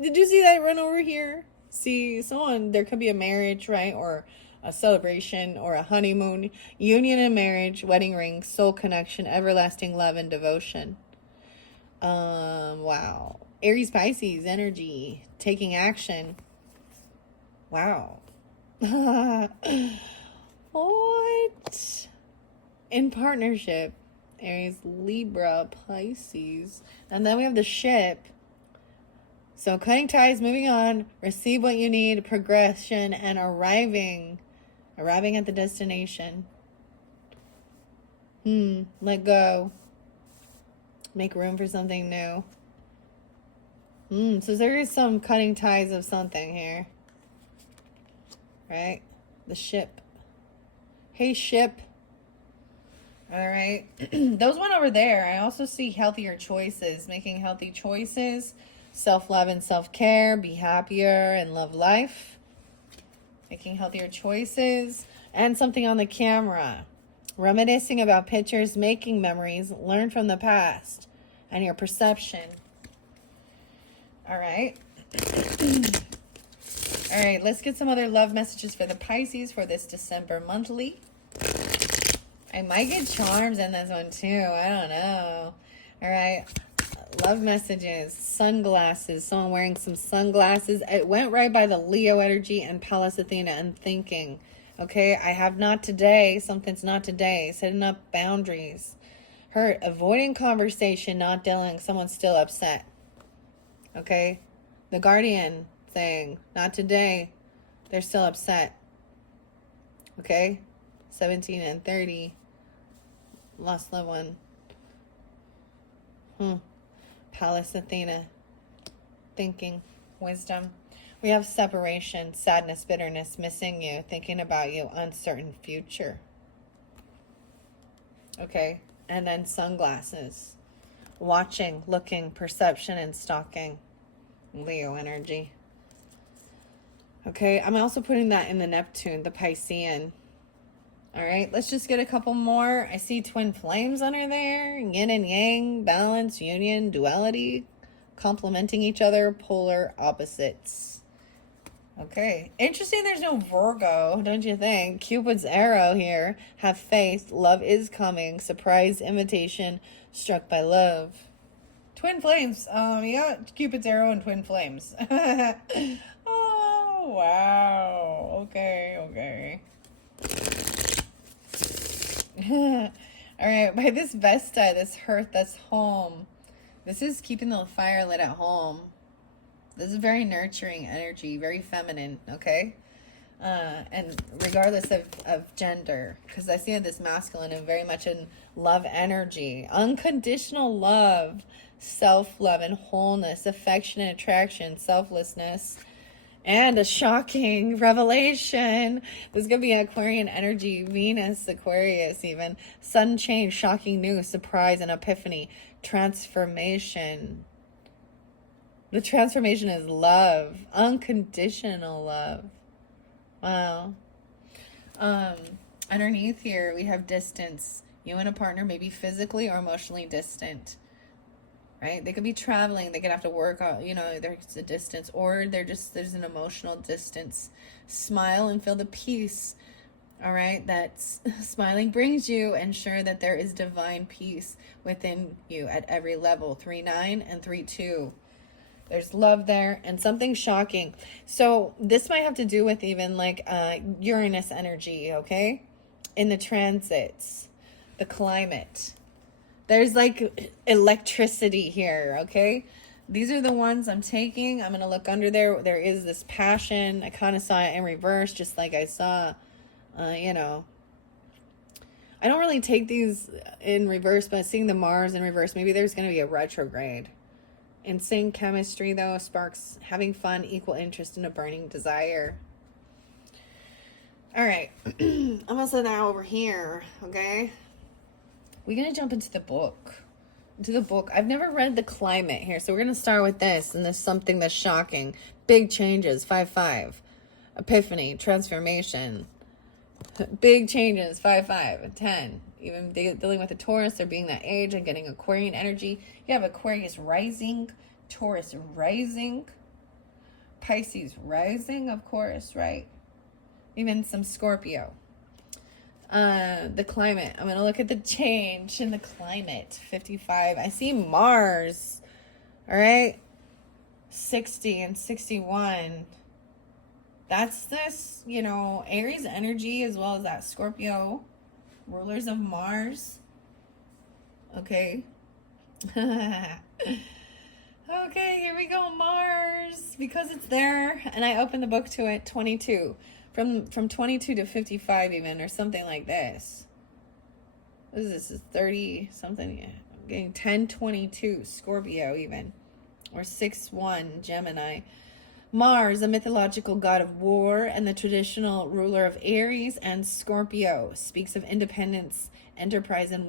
Did you see that run over here? See, someone, there could be a marriage, right? Or a celebration or a honeymoon. Union and marriage, wedding ring, soul connection, everlasting love and devotion. Wow. Aries Pisces energy, taking action. Wow. What? In partnership. Aries, Libra, Pisces. And then we have the ship. So cutting ties, moving on, receive what you need, progression, and arriving. Arriving at the destination. Let go. Make room for something new. So there is some cutting ties of something here. Right? The ship. Hey, ship. All right. Those went over there. I also see healthier choices, making healthy choices, self-love and self-care, be happier and love life, making healthier choices, and something on the camera. Reminiscing about pictures, making memories, learn from the past and your perception. All right. All right, let's get some other love messages for the Pisces for this December monthly. I might get charms in this one too. I don't know. All right. Love messages. Sunglasses. Someone wearing some sunglasses. It went right by the Leo energy and Pallas Athena and thinking. Okay. I have not today. Something's not today. Setting up boundaries. Hurt. Avoiding conversation. Not dealing. Someone's still upset. Okay. The Guardian saying, not today. They're still upset. Okay. 17 and 30. Lost loved one. Pallas Athena. Thinking. Wisdom. We have separation, sadness, bitterness, missing you, thinking about you, uncertain future. Okay. And then sunglasses. Watching, looking, perception, and stalking. Leo energy. Okay. I'm also putting that in the Neptune, the Piscean. All right, let's just get a couple more. I see twin flames under there. Yin and yang, balance, union, duality, complementing each other, polar opposites. Okay, interesting there's no Virgo, don't you think? Cupid's arrow here. Have faith, love is coming, surprise invitation, struck by love. Twin flames. Yeah, Cupid's arrow and twin flames. Oh, wow. Okay. All right, by this Vesta, this hearth, that's home. This is keeping the fire lit at home. This is very nurturing energy, very feminine, okay? And regardless of gender, because I see this masculine and very much in love energy, unconditional love, self-love and wholeness, affection and attraction, selflessness, and a shocking revelation. There's going to be Aquarian energy, Venus, Aquarius even. Sudden change, shocking news, surprise, and epiphany. Transformation. The transformation is love. Unconditional love. Wow. Underneath here, we have distance. You and a partner may be physically or emotionally distant. Right? They could be traveling. They could have to work out, there's a distance, or there's an emotional distance. Smile and feel the peace. All right? That's smiling brings you. Ensure that there is divine peace within you at every level. 3-9 and 3-2. There's love there and something shocking. So this might have to do with even like Uranus energy, okay? In the transits, the climate. There's like electricity here, okay? These are the ones I'm taking. I'm going to look under there. There is this passion. I kind of saw it in reverse, just like I saw, I don't really take these in reverse, but seeing the Mars in reverse, maybe there's going to be a retrograde. Insane chemistry, though, sparks having fun, equal interest, and a burning desire. All right. I'm going to set that over here, okay? We're going to jump into the book. I've never read the climate here, so we're going to start with this, and there's something that's shocking. Big changes, 5-5. Epiphany, transformation. Big changes, 5-5, 10. Even dealing with a Taurus, they're being that age and getting Aquarian energy. You have Aquarius rising, Taurus rising, Pisces rising, of course, right? Even some Scorpio. The climate. I'm going to look at the change in the climate. 55. I see Mars. All right. 60 and 61. That's this, Aries energy as well as that Scorpio. Rulers of Mars. Okay. Okay, here we go. Mars. Because it's there. And I opened the book to it. 22. From 22 to 55 even, or something like this. What is this? Is 30 something? I'm getting 1022 Scorpio even, or 6-1 Gemini. Mars, a mythological god of war and the traditional ruler of Aries and Scorpio, speaks of independence, enterprise, and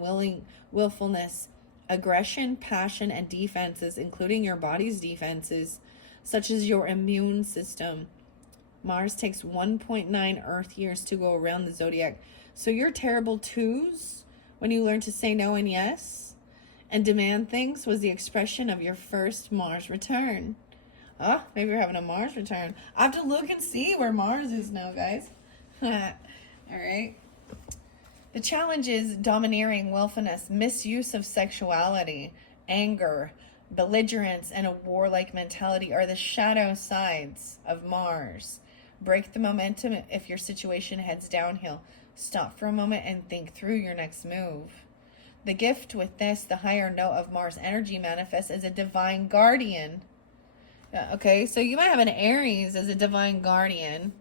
willfulness, aggression, passion, and defenses, including your body's defenses, such as your immune system. Mars takes 1.9 Earth years to go around the zodiac. So your terrible twos, when you learn to say no and yes and demand things, was the expression of your first Mars return. Oh, maybe you're having a Mars return. I have to look and see where Mars is now, guys. All right. The challenge is domineering, willfulness, misuse of sexuality, anger, belligerence, and a warlike mentality are the shadow sides of Mars. Break the momentum if your situation heads downhill. Stop for a moment and think through your next move. The gift with this, the higher note of Mars energy, manifests as a divine guardian. Okay, so you might have an Aries as a divine guardian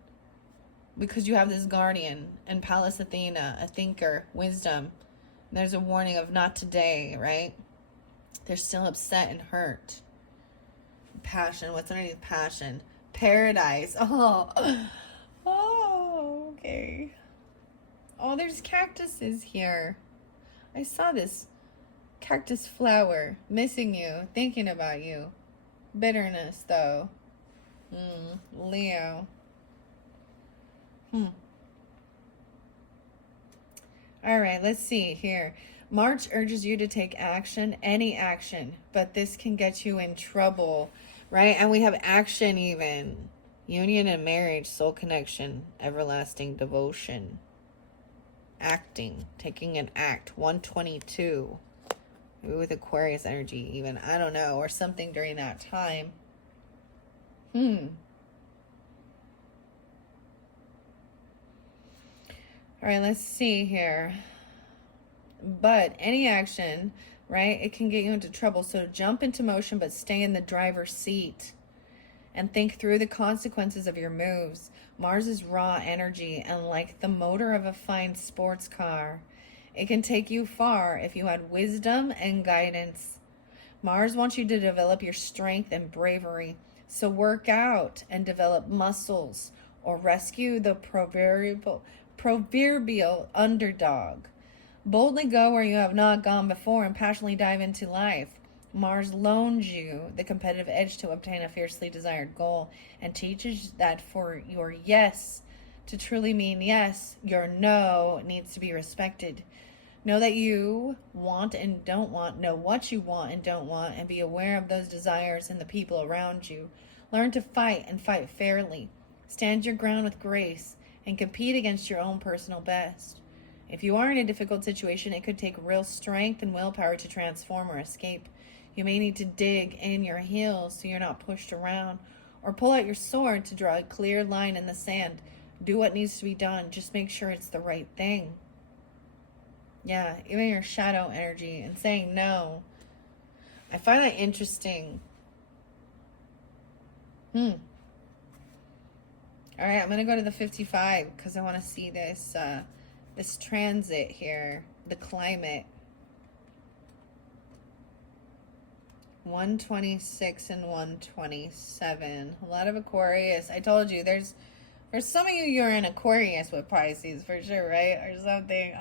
because you have this guardian and Pallas Athena, a thinker, wisdom. And there's a warning of not today, right? They're still upset and hurt. Passion, what's underneath passion? Paradise. Oh, okay. Oh, there's cactuses here. I saw this cactus flower. Missing you, thinking about you. Bitterness, though. Leo. All right, let's see here. March urges you to take action, any action, but this can get you in trouble, right? And we have action even. Union and marriage, soul connection, everlasting devotion. Acting, taking an act. 122. Maybe with Aquarius energy even. I don't know. Or something during that time. All right, let's see here. But any action, right, it can get you into trouble. So jump into motion, but stay in the driver's seat. And think through the consequences of your moves. Mars is raw energy, and like the motor of a fine sports car, it can take you far if you had wisdom and guidance. Mars wants you to develop your strength and bravery. So work out and develop muscles or rescue the proverbial underdog. Boldly go where you have not gone before and passionately dive into life. Mars loans you the competitive edge to obtain a fiercely desired goal and teaches that for your yes to truly mean yes, your no needs to be respected. Know that you want and don't want, know what you want and don't want, and be aware of those desires and the people around you. Learn to fight and fight fairly. Stand your ground with grace and compete against your own personal best. If you are in a difficult situation, it could take real strength and willpower to transform or escape. You may need to dig in your heels so you're not pushed around, or pull out your sword to draw a clear line in the sand. Do what needs to be done. Just make sure it's the right thing. Yeah, even your shadow energy and saying no. I find that interesting. All right, I'm going to go to the 55 because I want to see this this transit here, the climate. 126 and 127. A lot of Aquarius. I told you, there's for some of you, you're an Aquarius with Pisces for sure, right? Or something.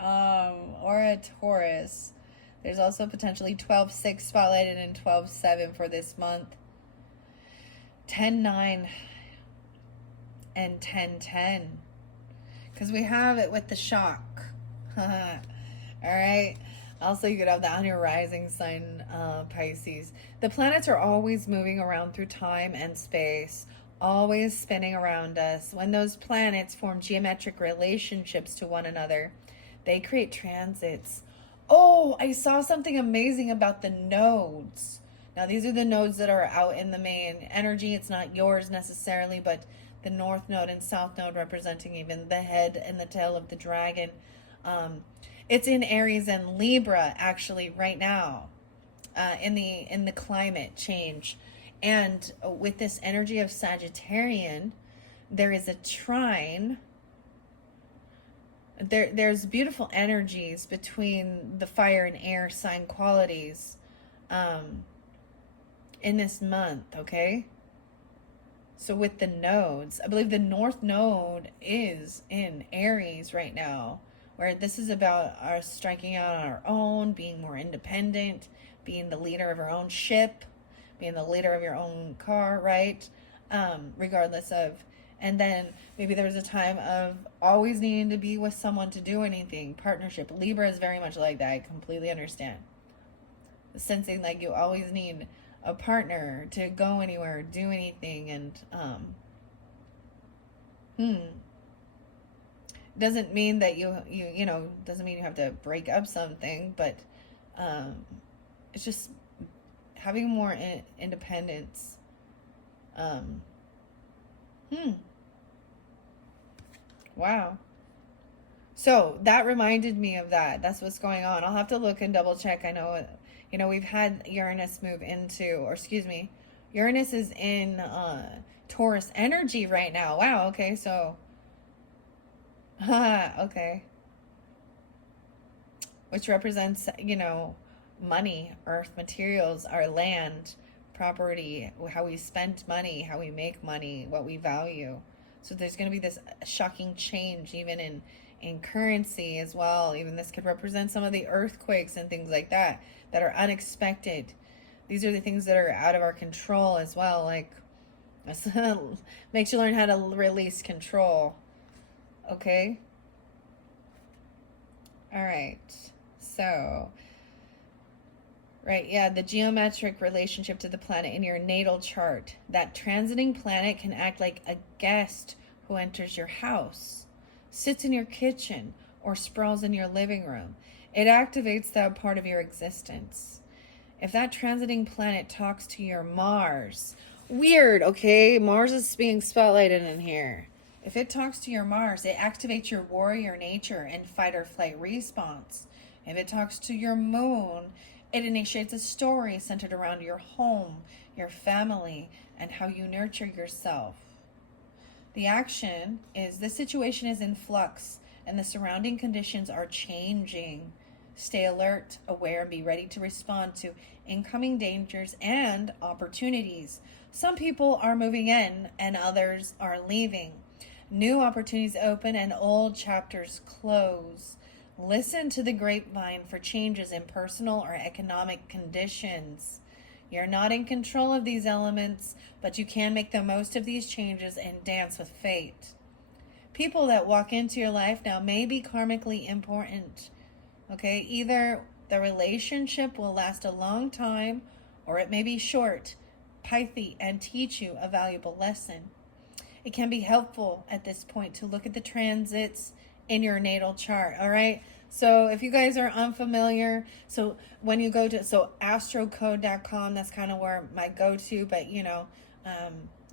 Or a Taurus. There's also potentially 12-6 spotlighted and 12-7 for this month. 10-9 and 10-10. Because we have it with the shock. All right. Also, you could have that on your rising sign, Pisces. The planets are always moving around through time and space, always spinning around us. When those planets form geometric relationships to one another, they create transits. Oh, I saw something amazing about the nodes. Now, these are the nodes that are out in the main energy. It's not yours necessarily, but the North Node and South Node representing even the head and the tail of the dragon. It's in Aries and Libra actually right now, in the climate change, and with this energy of Sagittarian, there is a trine. There's beautiful energies between the fire and air sign qualities, in this month. Okay. So with the nodes, I believe the North Node is in Aries right now, where this is about our striking out on our own, being more independent, being the leader of our own ship, being the leader of your own car, right? Regardless of, and then maybe there was a time of always needing to be with someone to do anything. Partnership. Libra is very much like that. I completely understand. Sensing like you always need a partner to go anywhere, do anything, and doesn't mean that you know, doesn't mean you have to break up something, but it's just having more independence. Wow. So that reminded me of that. That's what's going on. I'll have to look and double check. I know, you know, we've had Uranus move into, or excuse me, Uranus is in Taurus energy right now. Wow. Okay. So, okay. Which represents, you know, money, earth, materials, our land, property, how we spend money, how we make money, what we value. So there's going to be this shocking change even in currency as well. Even this could represent some of the earthquakes and things like that that are unexpected. These are the things that are out of our control as well. Like, makes you learn how to release control. Okay? All right. So, right, yeah, the geometric relationship to the planet in your natal chart. That transiting planet can act like a guest who enters your house, sits in your kitchen, or sprawls in your living room. It activates that part of your existence. If that transiting planet talks to your Mars, weird, okay? Mars is being spotlighted in here. If it talks to your Mars, it activates your warrior nature and fight or flight response. If it talks to your moon, it initiates a story centered around your home, your family, and how you nurture yourself. The action is the situation is in flux and the surrounding conditions are changing. Stay alert, aware, and be ready to respond to incoming dangers and opportunities. Some people are moving in and others are leaving. New opportunities open and old chapters close. Listen to the grapevine for changes in personal or economic conditions. You're not in control of these elements, but you can make the most of these changes and dance with fate. People that walk into your life now may be karmically important. Okay, either the relationship will last a long time or it may be short, pithy, and teach you a valuable lesson. It can be helpful at this point to look at the transits in your natal chart. All right. So if you guys are unfamiliar, so when you go to, astrocode.com, that's kind of where my go-to, but you know,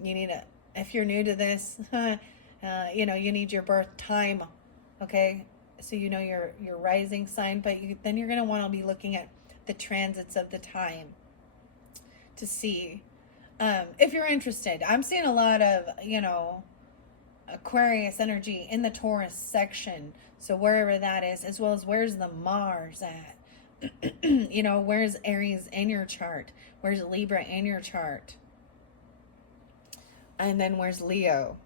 you need if you're new to this, you know, you need your birth time. Okay. So you know your rising sign, but then you're going to want to be looking at the transits of the time to see if you're interested. I'm seeing a lot of, you know, Aquarius energy in the Taurus section. So wherever that is, as well as where's the Mars at? You know, where's Aries in your chart? Where's Libra in your chart? And then where's Leo?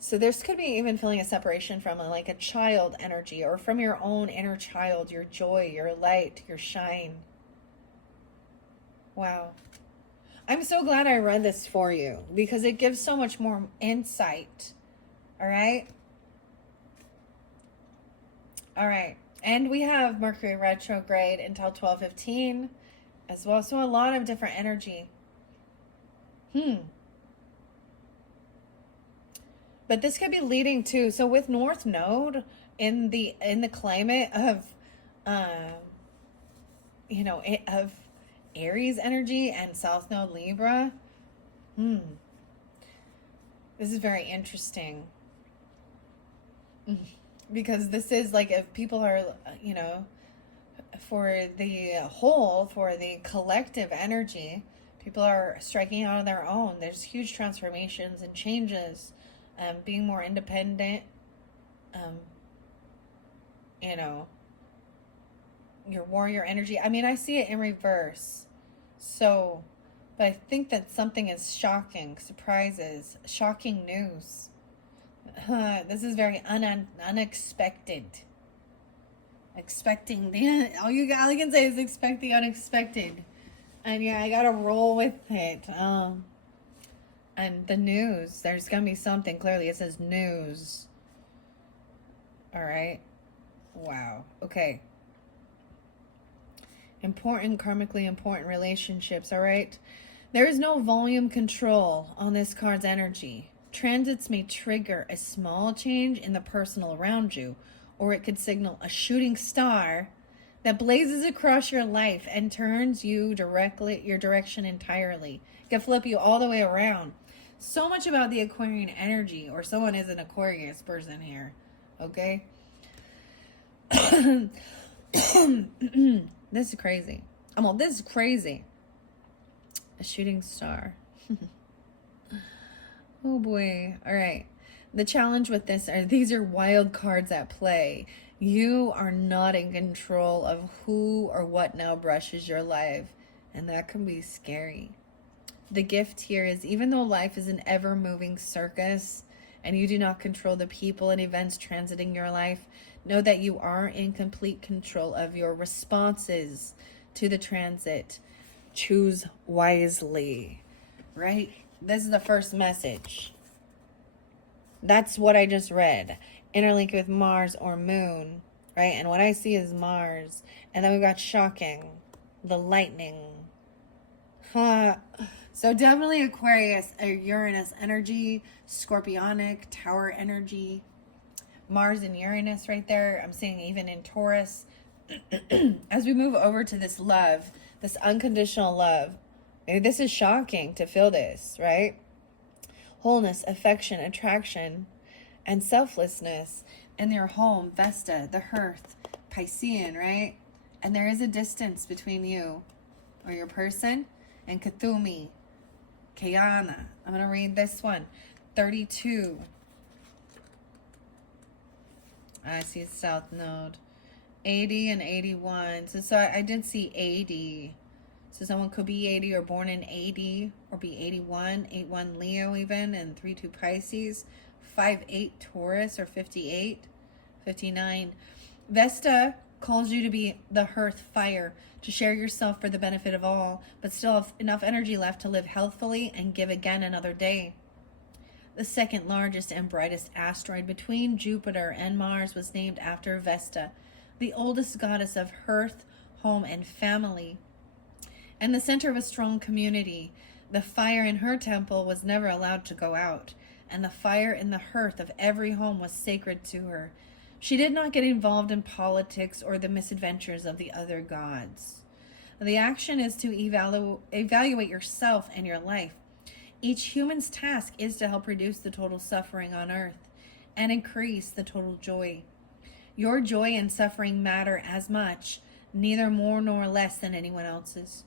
So this could be even feeling a separation from like a child energy or from your own inner child, your joy, your light, your shine. Wow. I'm so glad I read this for you because it gives so much more insight. All right. All right. And we have Mercury retrograde until 12:15 as well. So a lot of different energy. But this could be leading to, so with North Node in the climate of you know, of Aries energy and South Node Libra. This is very interesting. Because this is like, if people are, you know, for the whole, for the collective energy, people are striking out on their own. There's huge transformations and changes, being more independent, you know, your warrior energy. I mean, I see it in reverse. So But I think that something is shocking, surprises, shocking news. This is very unexpected. Expecting the all I can say is expect the unexpected, and yeah, I gotta roll with it. And the news, there's gonna be something. Clearly, it says news. All right. Wow. Okay. Important, karmically important relationships. All right. There is no volume control on this card's energy. Transits may trigger a small change in the personal around you, or it could signal a shooting star that blazes across your life and turns you your direction entirely. It can flip you all the way around. So much about the Aquarian energy, or someone is an Aquarius person here. Okay? This is crazy. This is crazy. A shooting star. Oh boy. All right. The challenge with this these are wild cards at play. You are not in control of who or what now brushes your life, and that can be scary. The gift here is, even though life is an ever-moving circus and you do not control the people and events transiting your life, know that you are in complete control of your responses to the transit. Choose wisely, right? This is the first message. That's what I just read. Interlink with Mars or Moon, right? And what I see is Mars. And then we've got shocking, the lightning. So definitely Aquarius, Uranus energy, Scorpionic, Tower energy. Mars and Uranus right there. I'm seeing even in Taurus. As we move over to this love, this unconditional love, maybe this is shocking to feel this, right? Wholeness, affection, attraction, and selflessness in your home, Vesta, the hearth, Piscean, right? And there is a distance between you or your person and Kathumi, Kayana. I'm going to read this one. 32. I see South Node. 80 and 81. So I did see 80. So someone could be 80 or born in 80 or be 81, 81 Leo even, and 32 Pisces, 58 Taurus or 58, 59. Vesta calls you to be the hearth fire, to share yourself for the benefit of all, but still have enough energy left to live healthfully and give again another day. The second largest and brightest asteroid between Jupiter and Mars was named after Vesta, the oldest goddess of hearth, home, and family, and the center of a strong community. The fire in her temple was never allowed to go out, and the fire in the hearth of every home was sacred to her. She did not get involved in politics or the misadventures of the other gods. The action is to evaluate yourself and your life. Each human's task is to help reduce the total suffering on earth and increase the total joy. Your joy and suffering matter as much, neither more nor less than anyone else's.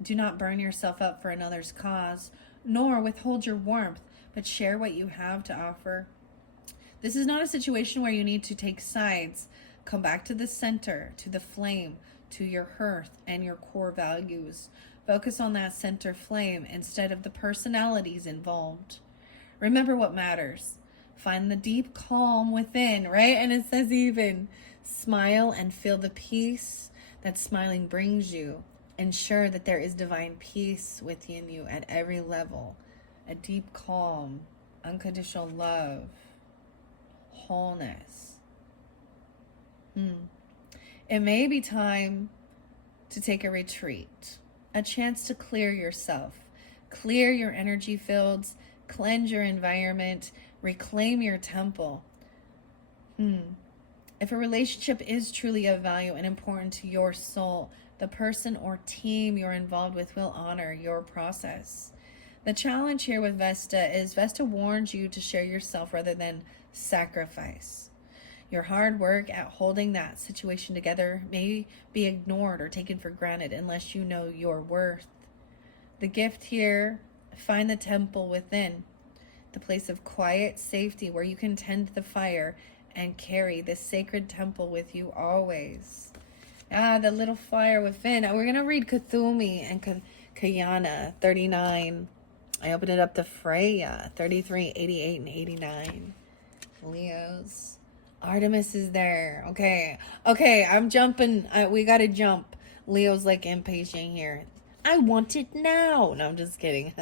Do not burn yourself up for another's cause, nor withhold your warmth, but share what you have to offer. This is not a situation where you need to take sides. Come back to the center, to the flame, to your hearth and your core values. Focus on that center flame instead of the personalities involved. Remember what matters. Find the deep calm within, right? And it says even smile and feel the peace that smiling brings you. Ensure that there is divine peace within you at every level. A deep calm, unconditional love, wholeness. It may be time to take a retreat, a chance to clear yourself, clear your energy fields, cleanse your environment, reclaim your temple. If a relationship is truly of value and important to your soul, the person or team you're involved with will honor your process. The challenge here with Vesta is Vesta warns you to share yourself rather than sacrifice. Your hard work at holding that situation together may be ignored or taken for granted unless you know your worth. The gift here, find the temple within, the place of quiet safety where you can tend the fire and carry this sacred temple with you always. The little fire within. We're going to read Kathumi and Kayana, 39. I opened it up to Freya, 33, 88, and 89. Leos. Artemis is there. Okay. Okay, I'm jumping. We gotta jump. Leo's like impatient here. I want it now. No, I'm just kidding.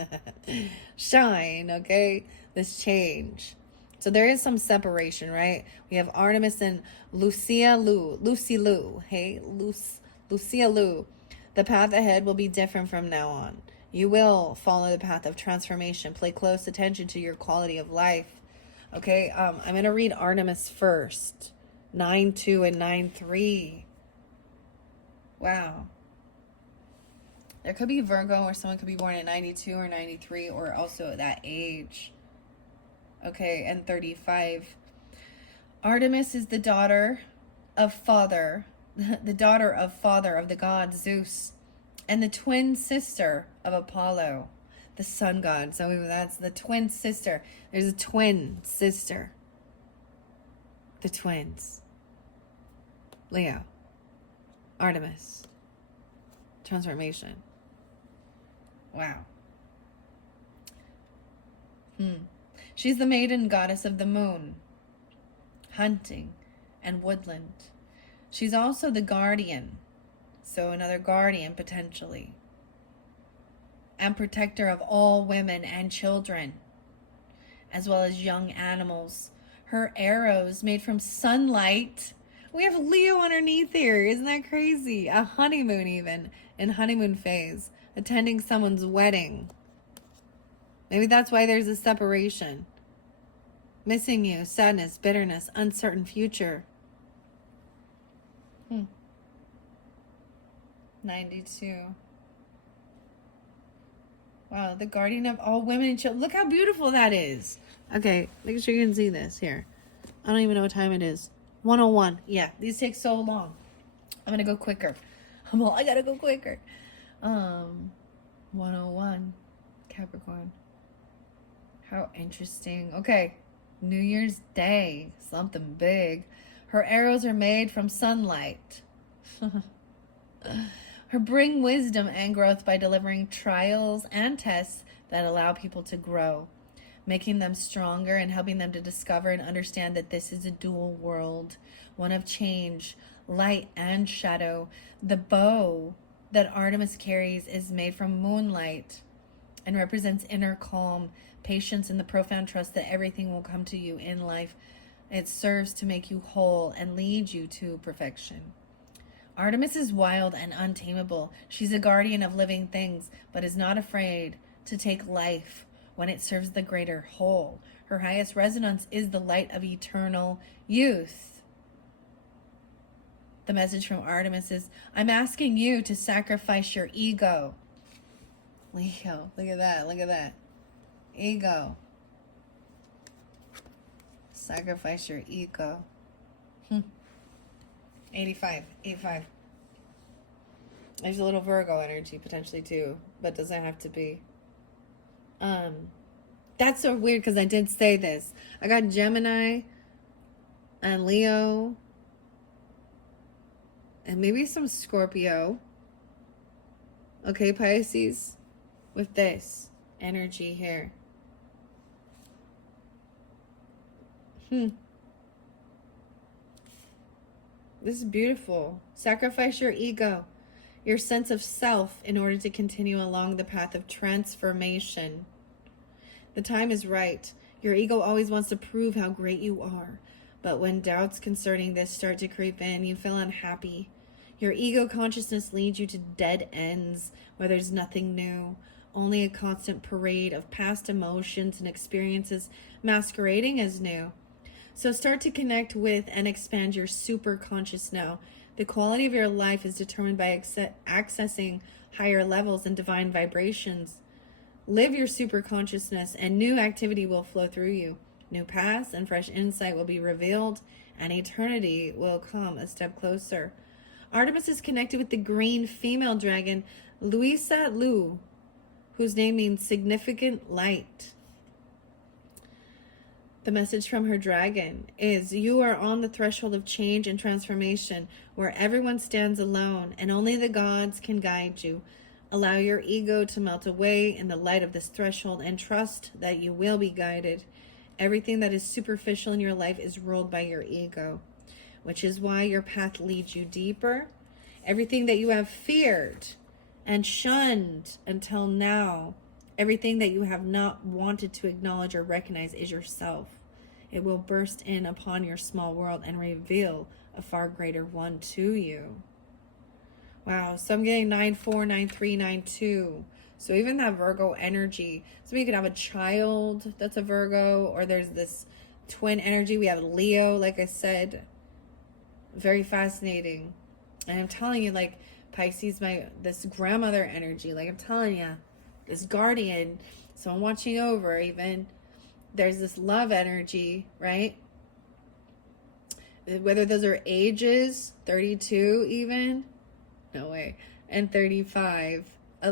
Shine, okay? This change. So there is some separation, right? We have Artemis and Lucy Liu. Hey, Lucia Liu. The path ahead will be different from now on. You will follow the path of transformation. Pay close attention to your quality of life. Okay, I'm going to read Artemis first. 9-2 and 9-3. Wow. There could be Virgo, or someone could be born at 92 or 93, or also at that age. Okay, and 35. Artemis is the daughter of Father, the daughter of Father of the god Zeus, and the twin sister of Apollo, the sun god. So that's the twin sister. There's a twin sister. The twins. Leo. Artemis. Transformation. Wow. She's the maiden goddess of the moon, hunting, and woodland. She's also the guardian, so another guardian potentially, and protector of all women and children, as well as young animals. Her arrows made from sunlight. We have Leo underneath here. Isn't that crazy? A honeymoon, even in honeymoon phase, attending someone's wedding. Maybe that's why there's a separation. Missing you, sadness, bitterness, uncertain future. 92. Wow, the guardian of all women and children. Look how beautiful that is. Okay, make sure you can see this here. I don't even know what time it is. 101. Yeah, these take so long. I'm gonna go quicker. I gotta go quicker. 101. Capricorn. How interesting. Okay. New Year's Day. Something big. Her arrows are made from sunlight. Her bring wisdom and growth by delivering trials and tests that allow people to grow, making them stronger and helping them to discover and understand that this is a dual world, one of change, light and shadow. The bow that Artemis carries is made from moonlight and represents inner calm, patience, and the profound trust that everything will come to you in life. It serves to make you whole and lead you to perfection. Artemis is wild and untamable. She's a guardian of living things, but is not afraid to take life when it serves the greater whole. Her highest resonance is the light of eternal youth. The message from Artemis is, I'm asking you to sacrifice your ego. Leo, look at that, look at that. Ego. Sacrifice your ego. 85. There's a little Virgo energy potentially too, but doesn't have to be. That's so weird because I did say this. I got Gemini and Leo and maybe some Scorpio. Okay, Pisces, with this energy here. This is beautiful. Sacrifice your ego, your sense of self, in order to continue along the path of transformation. The time is right. Your ego always wants to prove how great you are. But when doubts concerning this start to creep in, you feel unhappy. Your ego consciousness leads you to dead ends where there's nothing new, only a constant parade of past emotions and experiences masquerading as new. So start to connect with and expand your super conscious now. The quality of your life is determined by accessing higher levels and divine vibrations. Live your super consciousness and new activity will flow through you. New paths and fresh insight will be revealed and eternity will come a step closer. Artemis is connected with the green female dragon, Lucia Liu, whose name means significant light. The message from her dragon is, you are on the threshold of change and transformation where everyone stands alone and only the gods can guide you. Allow your ego to melt away in the light of this threshold and trust that you will be guided. Everything that is superficial in your life is ruled by your ego, which is why your path leads you deeper. Everything that you have feared and shunned until now, everything that you have not wanted to acknowledge or recognize is yourself. It will burst in upon your small world and reveal a far greater one to you. Wow, so I'm getting 9-4, 9-3, 9-2. So even that Virgo energy. So you could have a child that's a Virgo, or there's this twin energy. We have Leo, like I said. Very fascinating. And I'm telling you, like, Pisces, this grandmother energy. Like I'm telling you, this guardian. So I'm watching over. Even there's this love energy, right? Whether those are ages, 32 even. No way. And 35.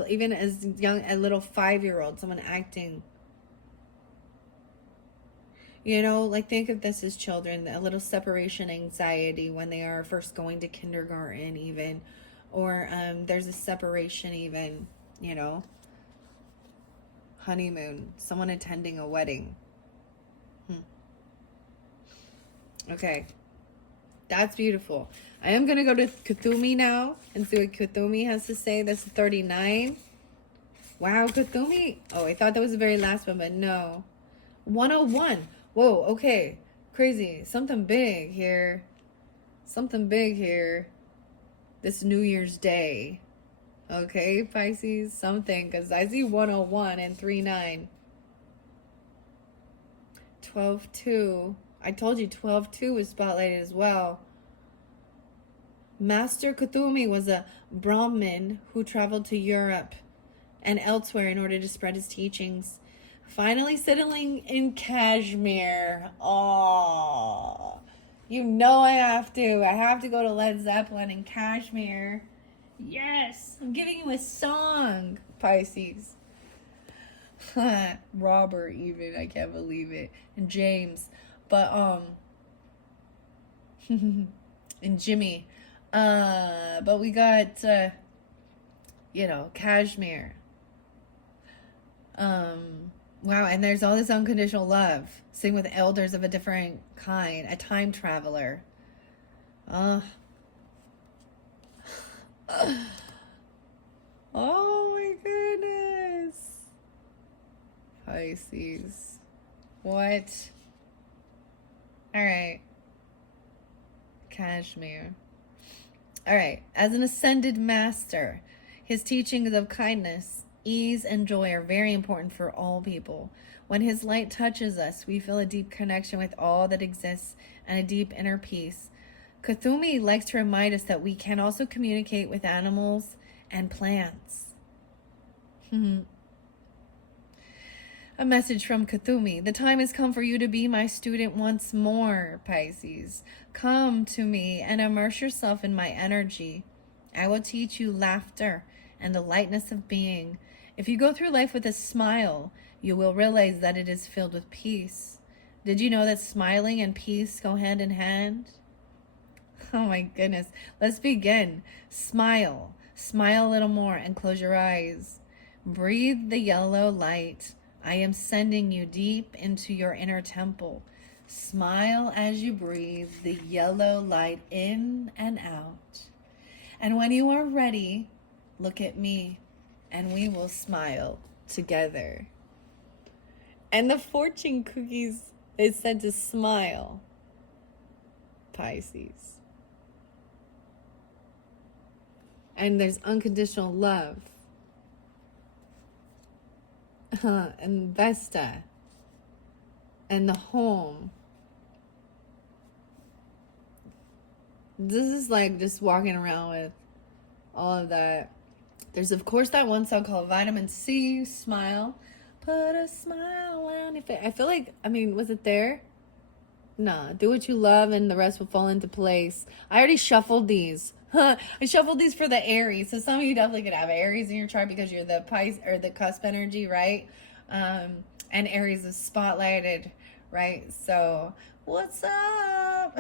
Even as young, a little 5-year-old, someone acting. You know, like think of this as children, a little separation anxiety when they are first going to kindergarten even. Or there's a separation even, you know. Honeymoon, someone attending a wedding. Okay. That's beautiful. I am going to go to Kuthumi now and see what Kuthumi has to say. That's 39. Wow, Kuthumi. Oh, I thought that was the very last one, but no. 101. Whoa, okay. Crazy. Something big here. Something big here. This New Year's Day. Okay, Pisces. Something. Because I see 101 and 39. 12-2. I told you 12-2 was spotlighted as well. Master Kuthumi was a Brahmin who traveled to Europe and elsewhere in order to spread his teachings. Finally settling in Kashmir. Oh, you know I have to. I have to go to Led Zeppelin in Kashmir. Yes, I'm giving you a song, Pisces. Robert even, I can't believe it. And James. But, and Jimmy. But we got, you know, Kashmir. Wow, and there's all this unconditional love. Sing with elders of a different kind. A time traveler. Oh my goodness. Pisces. What? Alright. Kashmir. Alright. As an ascended master, his teachings of kindness, ease, and joy are very important for all people. When his light touches us, we feel a deep connection with all that exists and a deep inner peace. Kuthumi likes to remind us that we can also communicate with animals and plants. A message from Kuthumi. The time has come for you to be my student once more, Pisces. Come to me and immerse yourself in my energy. I will teach you laughter and the lightness of being. If you go through life with a smile, you will realize that it is filled with peace. Did you know that smiling and peace go hand in hand? Oh my goodness. Let's begin. Smile. Smile a little more and close your eyes. Breathe the yellow light. I am sending you deep into your inner temple. Smile as you breathe the yellow light in and out. And when you are ready, look at me and we will smile together. And the fortune cookies is said to smile, Pisces. And there's unconditional love. And Vesta. And the home. This is like just walking around with all of that. There's of course that one song called Vitamin C, Smile. Put a smile on your face. I feel like, was it there? Nah, do what you love and the rest will fall into place. I already shuffled these. I shuffled these for the Aries. So some of you definitely could have Aries in your chart because you're the Pisces or the cusp energy, right? And Aries is spotlighted, right? So what's up?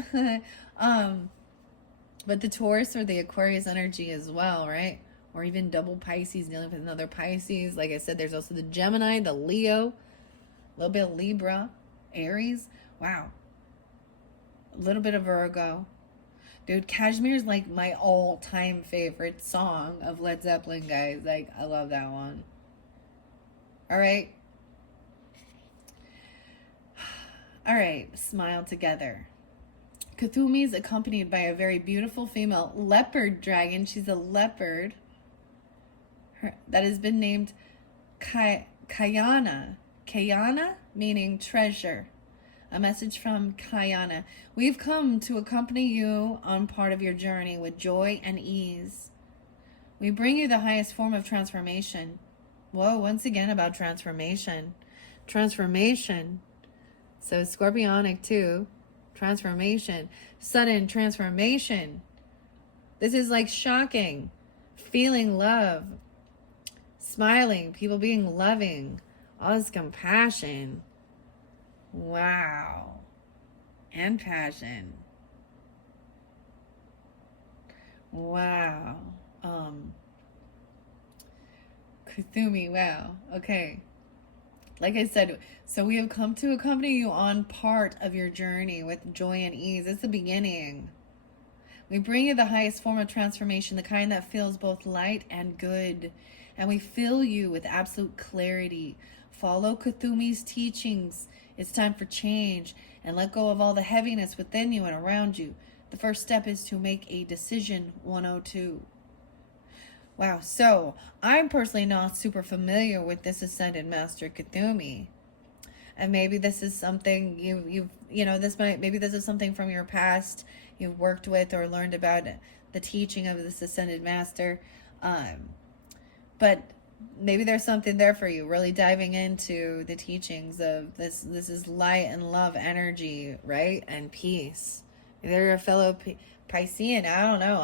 But the Taurus or the Aquarius energy as well, right? or even double Pisces dealing with another Pisces. Like I said, there's also the Gemini, the Leo, a little bit of Libra, Aries. Wow. A little bit of Virgo. Dude, Kashmir's like my all-time favorite song of Led Zeppelin, guys. Like, I love that one. All right. All right, smile together. Kuthumi is accompanied by a very beautiful female leopard dragon. She's a leopard that has been named Kayana. Kayana, meaning treasure. A message from Kayana. We've come to accompany you on part of your journey with joy and ease. We bring you the highest form of transformation. Whoa, once again about transformation. Transformation. So Scorpionic too. Transformation. Sudden transformation. This is like shocking. Feeling love. Smiling. People being loving. All this compassion. Wow. And passion. Wow. Kuthumi, wow. Okay. Like I said, so we have come to accompany you on part of your journey with joy and ease. It's the beginning. We bring you the highest form of transformation, the kind that feels both light and good. And we fill you with absolute clarity. Follow Kuthumi's teachings. It's time for change and let go of all the heaviness within you and around you. The first step is to make a decision 102. Wow, so I'm personally not super familiar with this Ascended Master Kuthumi. And maybe this is something maybe this is something from your past you've worked with or learned about the teaching of this Ascended Master. But maybe there's something there for you, really diving into the teachings of this. This is light and love energy, right? And peace. They're a fellow Piscean. I don't know.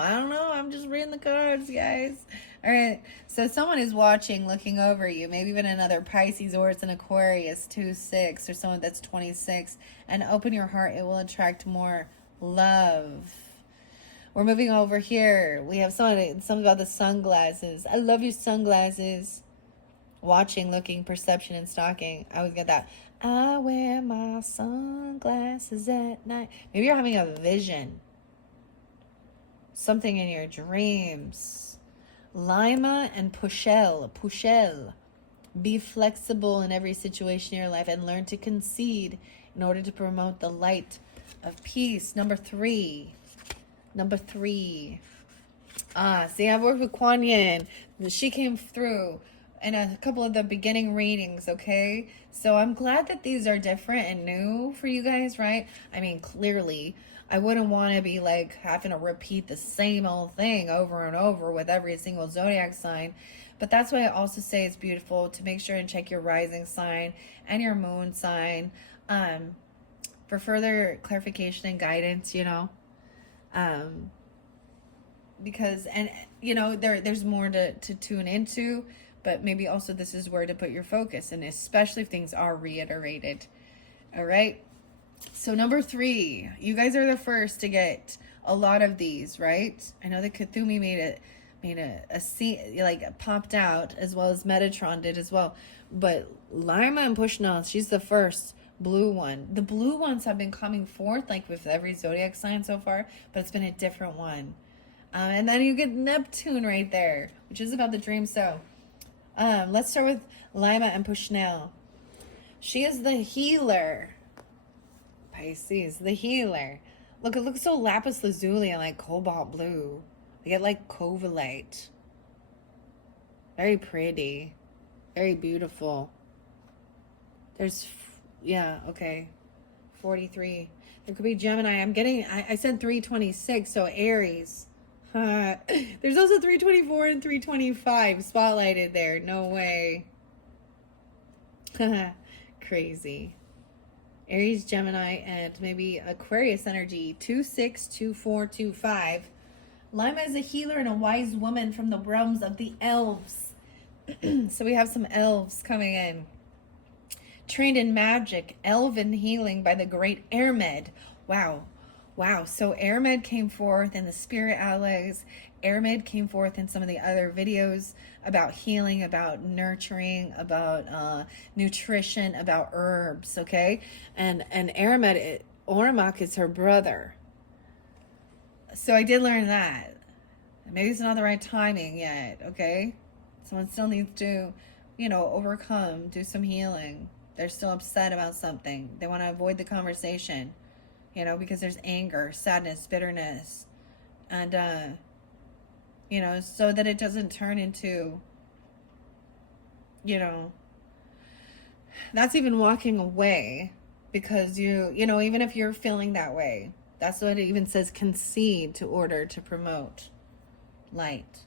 I'm just reading the cards, guys. All right. So someone is watching, looking over you. Maybe even another Pisces, or it's an Aquarius 2-6, or someone that's 26. And open your heart. It will attract more love. We're moving over here. We have something about the sunglasses. I love your sunglasses. Watching, looking, perception, and stalking. I always get that. I wear my sunglasses at night. Maybe you're having a vision. Something in your dreams. Lima and Pushel. Be flexible in every situation in your life and learn to concede in order to promote the light of peace. Number three. See, I've worked with Kuan Yin. She came through in a couple of the beginning readings, okay? So I'm glad that these are different and new for you guys, right? I mean, clearly, I wouldn't want to be like having to repeat the same old thing over and over with every single zodiac sign. But that's why I also say it's beautiful to make sure and check your rising sign and your moon sign for further clarification and guidance, because there's more to tune into, but maybe also this is where to put your focus, and especially if things are reiterated. All right, so number 3, you guys are the first to get a lot of these, right? I know that Kuthumi made a scene, like popped out, as well as Metatron did as well, but Lima and Pushnell, she's the first blue one. The blue ones have been coming forth like with every zodiac sign so far, but it's been a different one. And then you get Neptune right there, which is about the dream. So let's start with Lima and Pushnell. She is the healer. Pisces, the healer. Look, it looks so lapis lazuli and like cobalt blue. We get like covalite. Very pretty. Very beautiful. There's 43. There could be Gemini. I said 326, so Aries. There's also 324 and 325 spotlighted there. No way. Crazy. Aries, Gemini, and maybe Aquarius energy. 262425. Lima is a healer and a wise woman from the realms of the elves. So we have some elves coming in. Trained in magic, elven healing by the great Ermed. Wow. Wow. So Airmed came forth in the Spirit Allies. Airmed came forth in some of the other videos about healing, about nurturing, about nutrition, about herbs. Okay, and Airmed, Ormak is her brother. So I did learn that. Maybe it's not the right timing yet. Okay, someone still needs to, overcome, do some healing. They're still upset about something. They want to avoid the conversation, because there's anger, sadness, bitterness, and, so that it doesn't turn into, that's even walking away because even if you're feeling that way, that's what it even says, concede to order to promote light.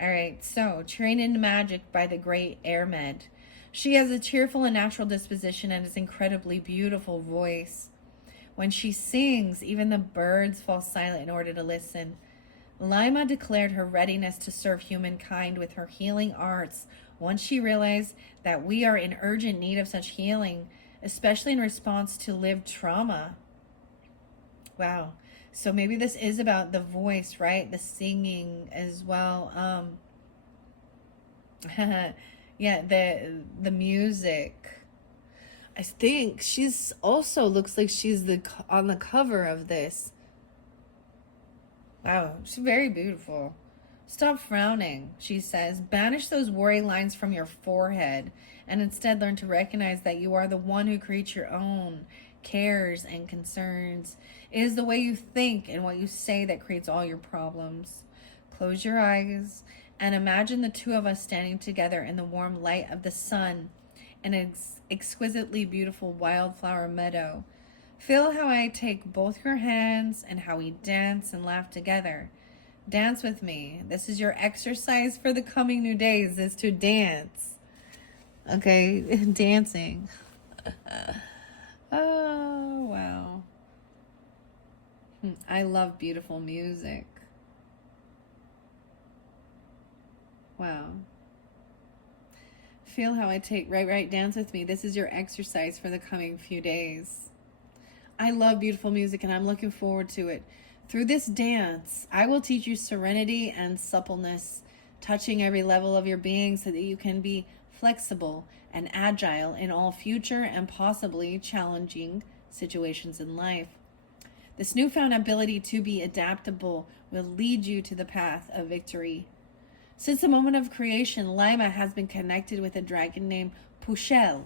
All right, so Trained in Magic by the great Airmed. She has a cheerful and natural disposition and an incredibly beautiful voice. When she sings, even the birds fall silent in order to listen. Lima declared her readiness to serve humankind with her healing arts once she realized that we are in urgent need of such healing, especially in response to lived trauma. Wow. So maybe this is about the voice, right? The singing as well. Yeah, the music. I think she's also looks like she's on the cover of this. Wow, she's very beautiful. Stop frowning, she says. Banish those worry lines from your forehead and instead learn to recognize that you are the one who creates your own cares and concerns. It is the way you think and what you say that creates all your problems. Close your eyes and imagine the two of us standing together in the warm light of the sun in an exquisitely beautiful wildflower meadow. Feel how I take both your hands and how we dance and laugh together. Dance with me. This is your exercise for the coming new days, is to dance. Okay, dancing. Oh, wow. I love beautiful music. Wow. Feel how I take, right, dance with me. This is your exercise for the coming few days. I love beautiful music and I'm looking forward to it. Through this dance, I will teach you serenity and suppleness, touching every level of your being so that you can be flexible and agile in all future and possibly challenging situations in life. This newfound ability to be adaptable will lead you to the path of victory. Since the moment of creation, Lima has been connected with a dragon named Pushel.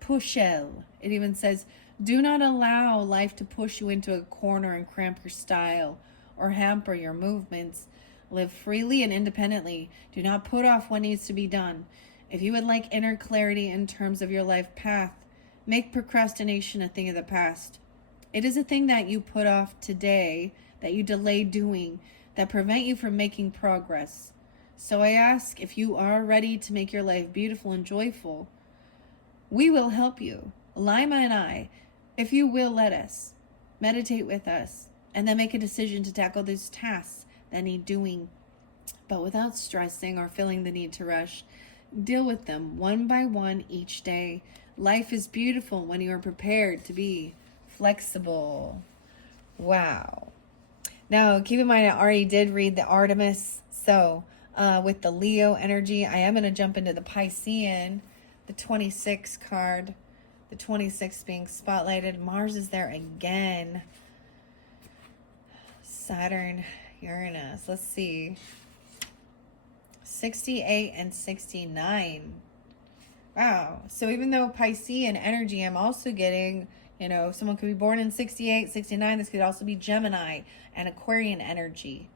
Pushel. It even says, do not allow life to push you into a corner and cramp your style or hamper your movements. Live freely and independently. Do not put off what needs to be done. If you would like inner clarity in terms of your life path, make procrastination a thing of the past. It is a thing that you put off today, that you delay doing, that prevent you from making progress. So I ask, if you are ready to make your life beautiful and joyful, we will help you, Lima and I, if you will let us. Meditate with us, and then make a decision to tackle these tasks that need doing, but without stressing or feeling the need to rush. Deal with them one by one each day. Life is beautiful when you are prepared to be flexible. Wow. Now, keep in mind, I already did read the Artemis, so with the Leo energy, I am going to jump into the Piscean, the 26 card, the 26 being spotlighted. Mars is there again. Saturn, Uranus, let's see. 68 and 69. Wow. So even though Piscean energy, I'm also getting, someone could be born in 68, 69. This could also be Gemini and Aquarian energy.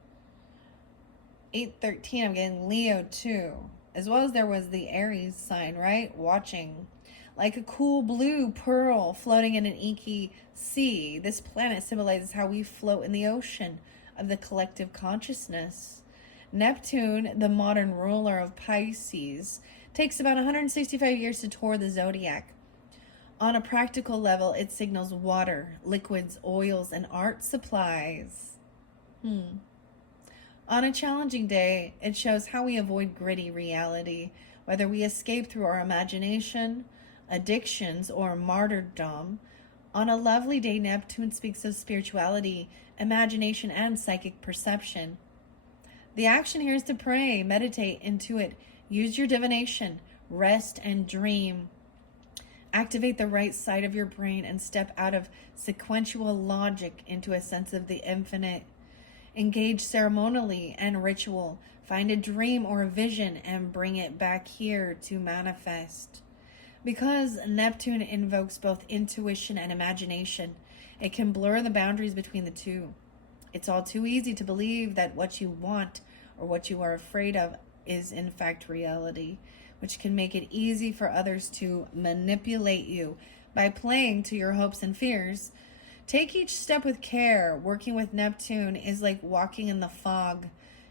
813, I'm getting Leo too. As well as there was the Aries sign, right? Watching. Like a cool blue pearl floating in an inky sea. This planet symbolizes how we float in the ocean of the collective consciousness. Neptune, the modern ruler of Pisces, takes about 165 years to tour the zodiac. On a practical level, it signals water, liquids, oils, and art supplies. On a challenging day, it shows how we avoid gritty reality, whether we escape through our imagination, addictions, or martyrdom. On a lovely day, Neptune speaks of spirituality, imagination, and psychic perception. The action here is to pray, meditate, intuit, use your divination, rest, and dream. Activate the right side of your brain and step out of sequential logic into a sense of the infinite. Engage ceremonially and ritual. Find a dream or a vision and bring it back here to manifest. Because Neptune invokes both intuition and imagination, it can blur the boundaries between the two. It's all too easy to believe that what you want or what you are afraid of is in fact reality, which can make it easy for others to manipulate you by playing to your hopes and fears. Take each step with care. Working with Neptune is like walking in the fog.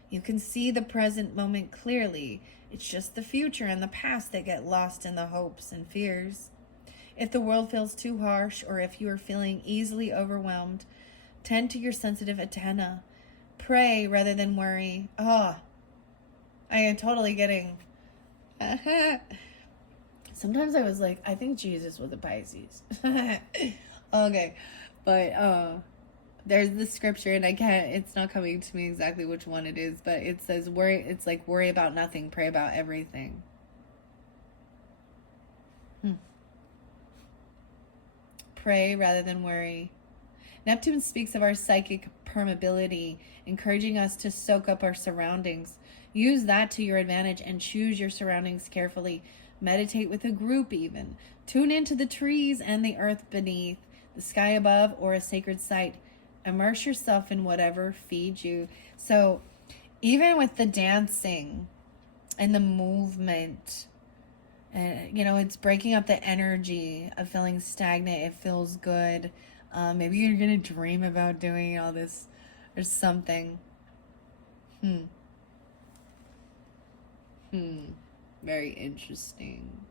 You can see the present moment clearly. It's just the future and the past that get lost in the hopes and fears. If the world feels too harsh or if you are feeling easily overwhelmed, tend to your sensitive antenna. Pray rather than worry. I am totally getting... Sometimes I was like, I think Jesus was a Pisces. Okay, but there's this scripture, and it's not coming to me exactly which one it is, but it says worry about nothing, pray about everything. Pray rather than worry. Neptune speaks of our psychic permeability, encouraging us to soak up our surroundings. Use that to your advantage and choose your surroundings carefully. Meditate with a group even. Tune into the trees and the earth beneath, the sky above, or a sacred site. Immerse yourself in whatever feeds you. So even with the dancing and the movement, it's breaking up the energy of feeling stagnant. It feels good. Maybe you're going to dream about doing all this or something. Very interesting.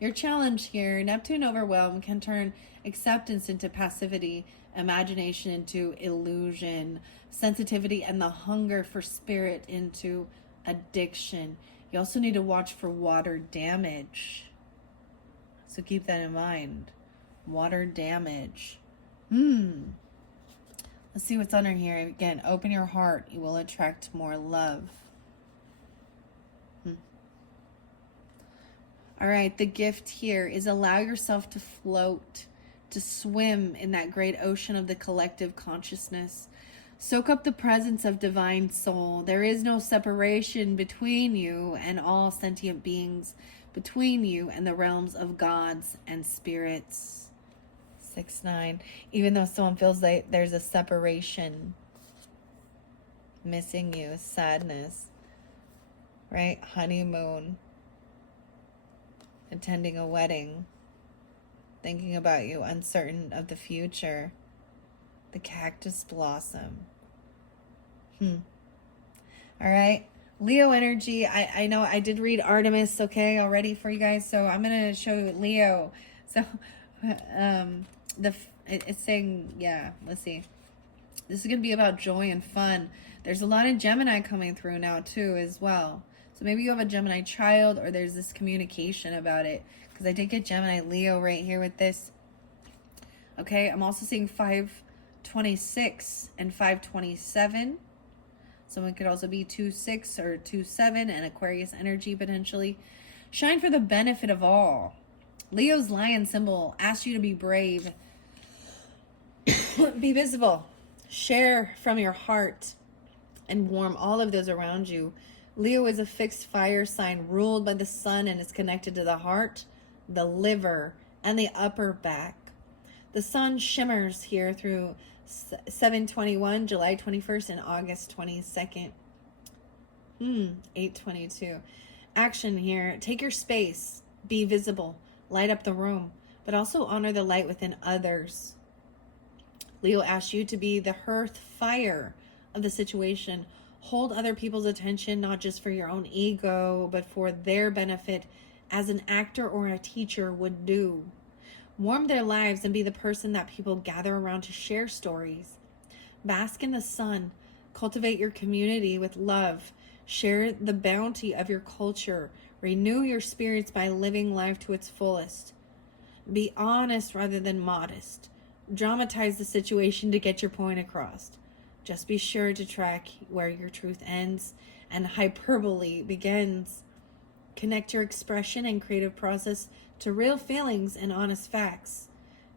Your challenge here, Neptune overwhelm can turn acceptance into passivity, imagination into illusion, sensitivity and the hunger for spirit into addiction. You also need to watch for water damage. So keep that in mind. Water damage. Let's see what's under here. Again, open your heart. You will attract more love. All right, the gift here is allow yourself to float, to swim in that great ocean of the collective consciousness. Soak up the presence of divine soul. There is no separation between you and all sentient beings, between you and the realms of gods and spirits. 6-9. Even though someone feels like there's a separation, missing you, sadness, right? Honeymoon. Attending a wedding, thinking about you, uncertain of the future. The cactus blossom. All right. Leo energy. I know I did read Artemis, okay, already for you guys. So I'm going to show you Leo. So it's saying, let's see. This is going to be about joy and fun. There's a lot of Gemini coming through now too as well. So maybe you have a Gemini child or there's this communication about it. Because I did get Gemini Leo right here with this. Okay, I'm also seeing 526 and 527. Someone could also be 26 or 27 and Aquarius energy potentially. Shine for the benefit of all. Leo's lion symbol asks you to be brave. Be visible. Share from your heart and warm all of those around you. Leo is a fixed fire sign ruled by the sun and is connected to the heart, the liver, and the upper back. The sun shimmers here through 7/21, July 21st, and August 22nd. 8/22. Action here. Take your space. Be visible. Light up the room, but also honor the light within others. Leo asks you to be the hearth fire of the situation. Hold other people's attention, not just for your own ego, but for their benefit, as an actor or a teacher would do. Warm their lives and be the person that people gather around to share stories. Bask in the sun. Cultivate your community with love. Share the bounty of your culture. Renew your spirits by living life to its fullest. Be honest rather than modest. Dramatize the situation to get your point across. Just be sure to track where your truth ends and hyperbole begins. Connect your expression and creative process to real feelings and honest facts.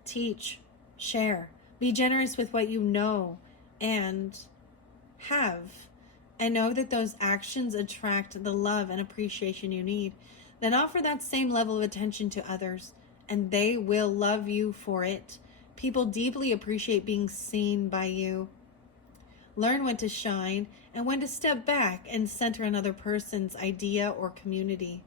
Teach, share, be generous with what you know and have. And know that those actions attract the love and appreciation you need. Then offer that same level of attention to others, and they will love you for it. People deeply appreciate being seen by you. Learn when to shine and when to step back and center another person's idea or community.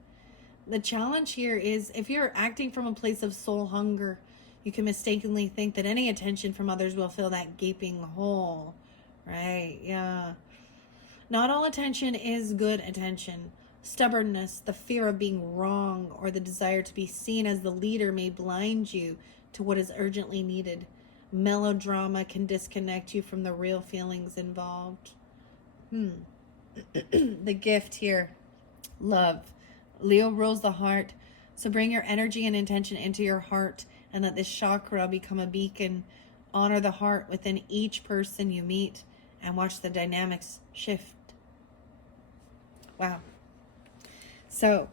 The challenge here is if you're acting from a place of soul hunger, you can mistakenly think that any attention from others will fill that gaping hole. Right? Yeah. Not all attention is good attention. Stubbornness, the fear of being wrong, or the desire to be seen as the leader may blind you to what is urgently needed. Melodrama can disconnect you from the real feelings involved. The gift here, love. Leo rules the heart, so bring your energy and intention into your heart and let this chakra become a beacon. Honor the heart within each person you meet and watch the dynamics shift. Wow. So,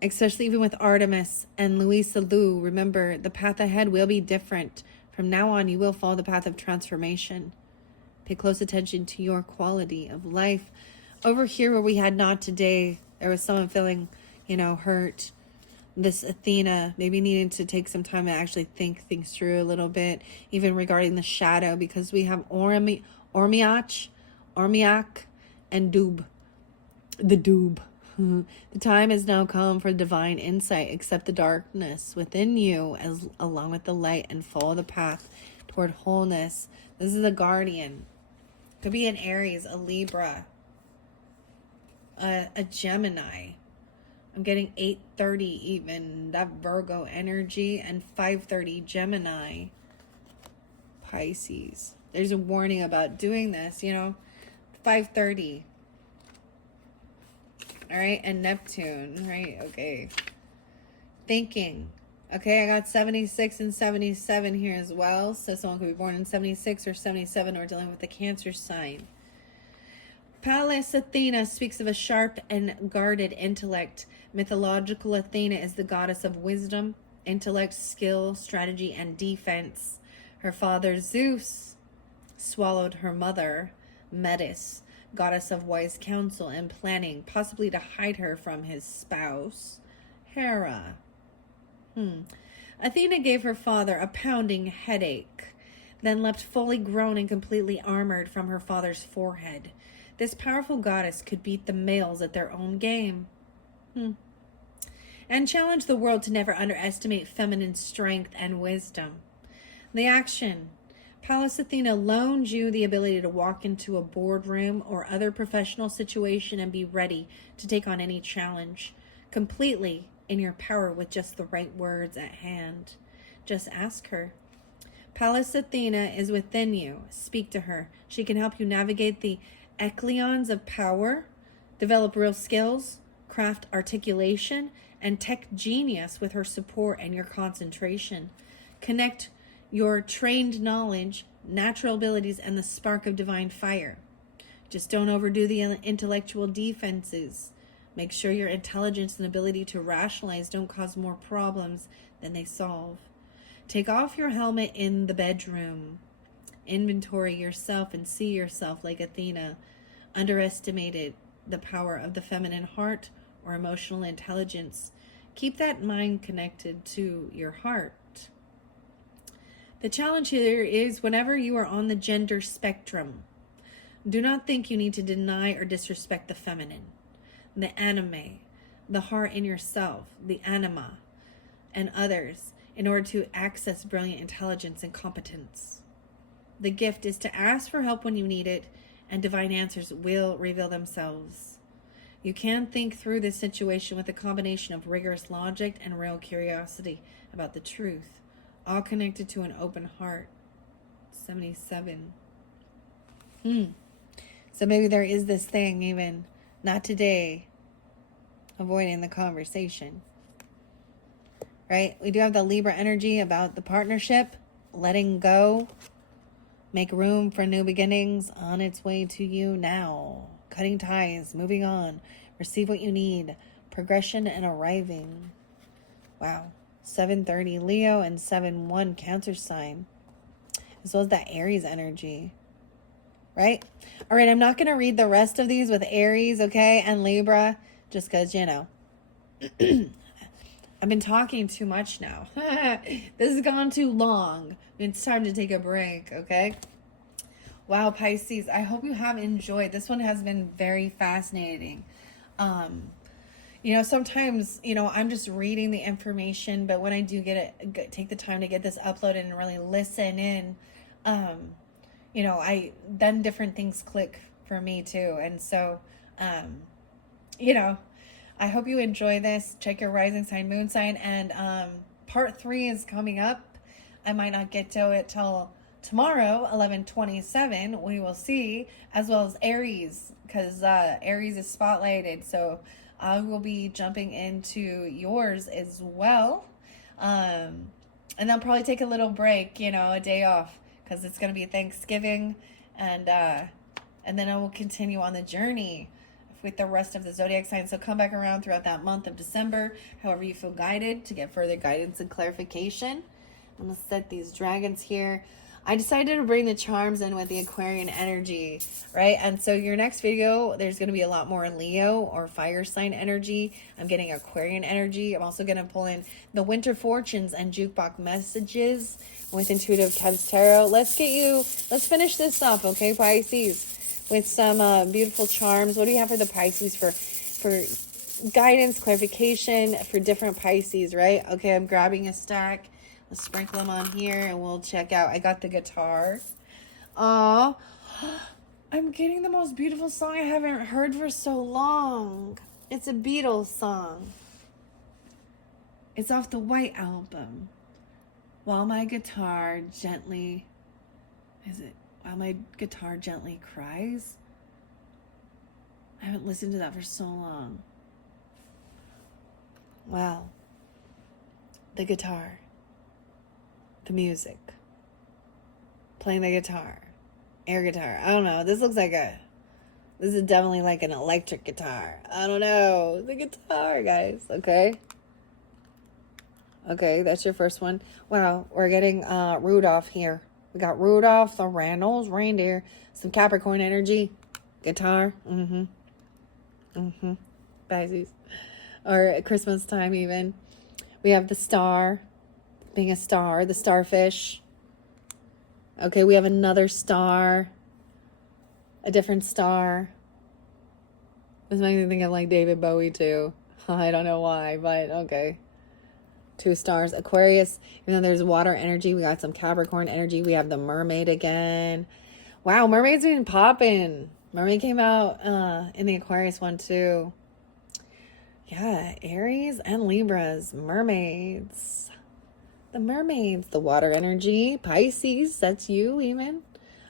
especially even with Artemis and Louisa Liu, remember the path ahead will be different. From now on, you will follow the path of transformation. Pay close attention to your quality of life. Over here where we had not today, there was someone feeling, hurt. This Athena maybe needing to take some time to actually think things through a little bit, even regarding the shadow, because we have Ormiak, and Doob. The Doob. The time has now come for divine insight. Accept the darkness within you along with the light and follow the path toward wholeness. This is a guardian. Could be an Aries, a Libra, a Gemini. I'm getting 8:30 even. That Virgo energy, and 5:30 Gemini. Pisces. There's a warning about doing this, 5:30. All right, and Neptune, right? Okay. Thinking. Okay, I got 76 and 77 here as well. So someone could be born in 76 or 77 or dealing with the Cancer sign. Pallas Athena speaks of a sharp and guarded intellect. Mythological Athena is the goddess of wisdom, intellect, skill, strategy, and defense. Her father Zeus swallowed her mother, Metis, goddess of wise counsel and planning, possibly to hide her from his spouse, Hera. Athena gave her father a pounding headache, then leapt fully grown and completely armored from her father's forehead. This powerful goddess could beat the males at their own game. And challenge the world to never underestimate feminine strength and wisdom. The action. Pallas Athena loaned you the ability to walk into a boardroom or other professional situation and be ready to take on any challenge, completely in your power with just the right words at hand. Just ask her. Pallas Athena is within you. Speak to her. She can help you navigate the echelons of power, develop real skills, craft articulation, and tech genius with her support and your concentration. Connect your trained knowledge, natural abilities, and the spark of divine fire. Just don't overdo the intellectual defenses. Make sure your intelligence and ability to rationalize don't cause more problems than they solve. Take off your helmet in the bedroom. Inventory yourself and see yourself like Athena. Underestimated the power of the feminine heart or emotional intelligence. Keep that mind connected to your heart. The challenge here is whenever you are on the gender spectrum, do not think you need to deny or disrespect the feminine, the anime, the heart in yourself, the anima, and others in order to access brilliant intelligence and competence. The gift is to ask for help when you need it, and divine answers will reveal themselves. You can think through this situation with a combination of rigorous logic and real curiosity about the truth, all connected to an open heart. 77. So maybe there is this thing, even not today, avoiding the conversation. right? We do have the Libra energy about the partnership, letting go, make room for new beginnings on its way to you now. Cutting ties, moving on, receive what you need, progression and arriving. Wow. 7:30 Leo and 7:1 Cancer sign, as well as that Aries energy, right? All right, I'm not going to read the rest of these with Aries, okay, and Libra, just because, you know, I've been talking too much now. This has gone too long. It's time to take a break, okay? Wow, Pisces, I hope you have enjoyed. This one has been very fascinating. You know, sometimes, you know, I'm just reading the information, but when I do take the time to get this uploaded and really listen in, you know, then different things click for me too. And so, you know, I hope you enjoy this. Check your rising sign, moon sign, and part 3 is coming up. I might not get to it till tomorrow, 11:27. We will see, as well as Aries, because Aries is spotlighted. So I will be jumping into yours as well. And I'll probably take a little break, you know, a day off, because it's going to be Thanksgiving, and then I will continue on the journey with the rest of the zodiac signs. So come back around throughout that month of December, however you feel guided, to get further guidance and clarification. I'm going to set these dragons here. I decided to bring the charms in with the Aquarian energy, right? And so your next video, there's going to be a lot more Leo or fire sign energy. I'm getting Aquarian energy. I'm also going to pull in the winter fortunes and jukebox messages with intuitive Kev's tarot. Let's finish this off, okay, Pisces, with some beautiful charms. What do you have for the Pisces for guidance, clarification for different Pisces, right? Okay, I'm grabbing a stack. Let's sprinkle them on here and we'll check out. I got the guitar. Aw, I'm getting the most beautiful song I haven't heard for so long. It's a Beatles song. It's off the White Album. While my guitar gently cries? I haven't listened to that for so long. Wow. The guitar. The music, playing the guitar, air guitar. I don't know. This is definitely like an electric guitar. I don't know. The guitar, guys. Okay. Okay, that's your first one. Wow, we're getting Rudolph here. We got Rudolph the Red-Nosed Reindeer, some Capricorn energy, guitar. Pisces, or at Christmas time even. We have the star. Being a star, the starfish. Okay, we have another star. A different star. This makes me think of like David Bowie too. I don't know why, but okay. 2 stars. Aquarius, even though there's water energy, we got some Capricorn energy. We have the mermaid again. Wow, mermaid's been popping. Mermaid came out in the Aquarius one too. Yeah, Aries and Libras, mermaids. The mermaids, the water energy, Pisces, that's you even.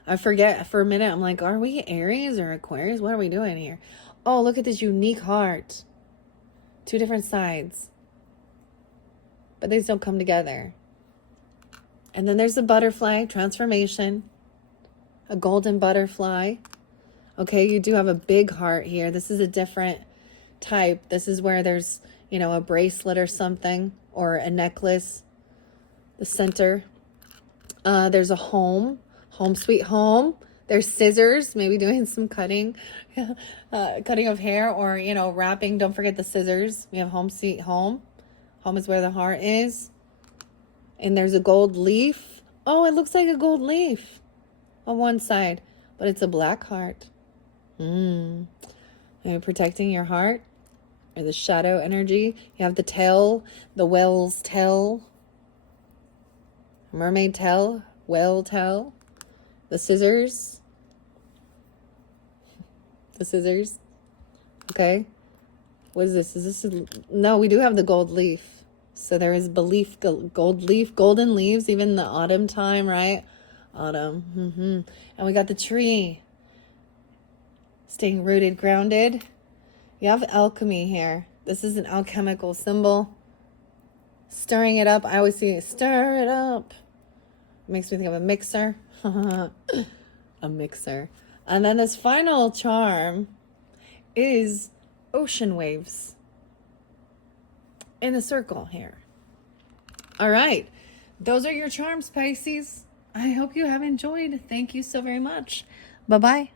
I forget for a minute. I'm like, are we Aries or Aquarius? What are we doing here? Oh, look at this unique heart. 2 different sides. But they still come together. And then there's the butterfly transformation. A golden butterfly. Okay, you do have a big heart here. This is a different type. This is where there's, you know, a bracelet or something, or a necklace. The center. There's a home sweet home. There's scissors, maybe doing some cutting, cutting of hair, or, you know, wrapping. Don't forget the scissors. We have home sweet home. Home is where the heart is. And there's a gold leaf. Oh, it looks like a gold leaf on one side, but it's a black heart. Are you protecting your heart? Or the shadow energy? You have the tail, the whale's tail. Mermaid tail, whale tail, the scissors, okay. What is this? No, we do have the gold leaf. So there is belief, gold leaf, golden leaves, even the autumn time, right? Autumn, And we got the tree, staying rooted, grounded. You have alchemy here. This is an alchemical symbol. Stirring it up. I always see stir it up. Makes me think of a mixer. A mixer. And then this final charm is ocean waves in a circle here. All right. Those are your charms, Pisces. I hope you have enjoyed. Thank you so very much. Bye-bye.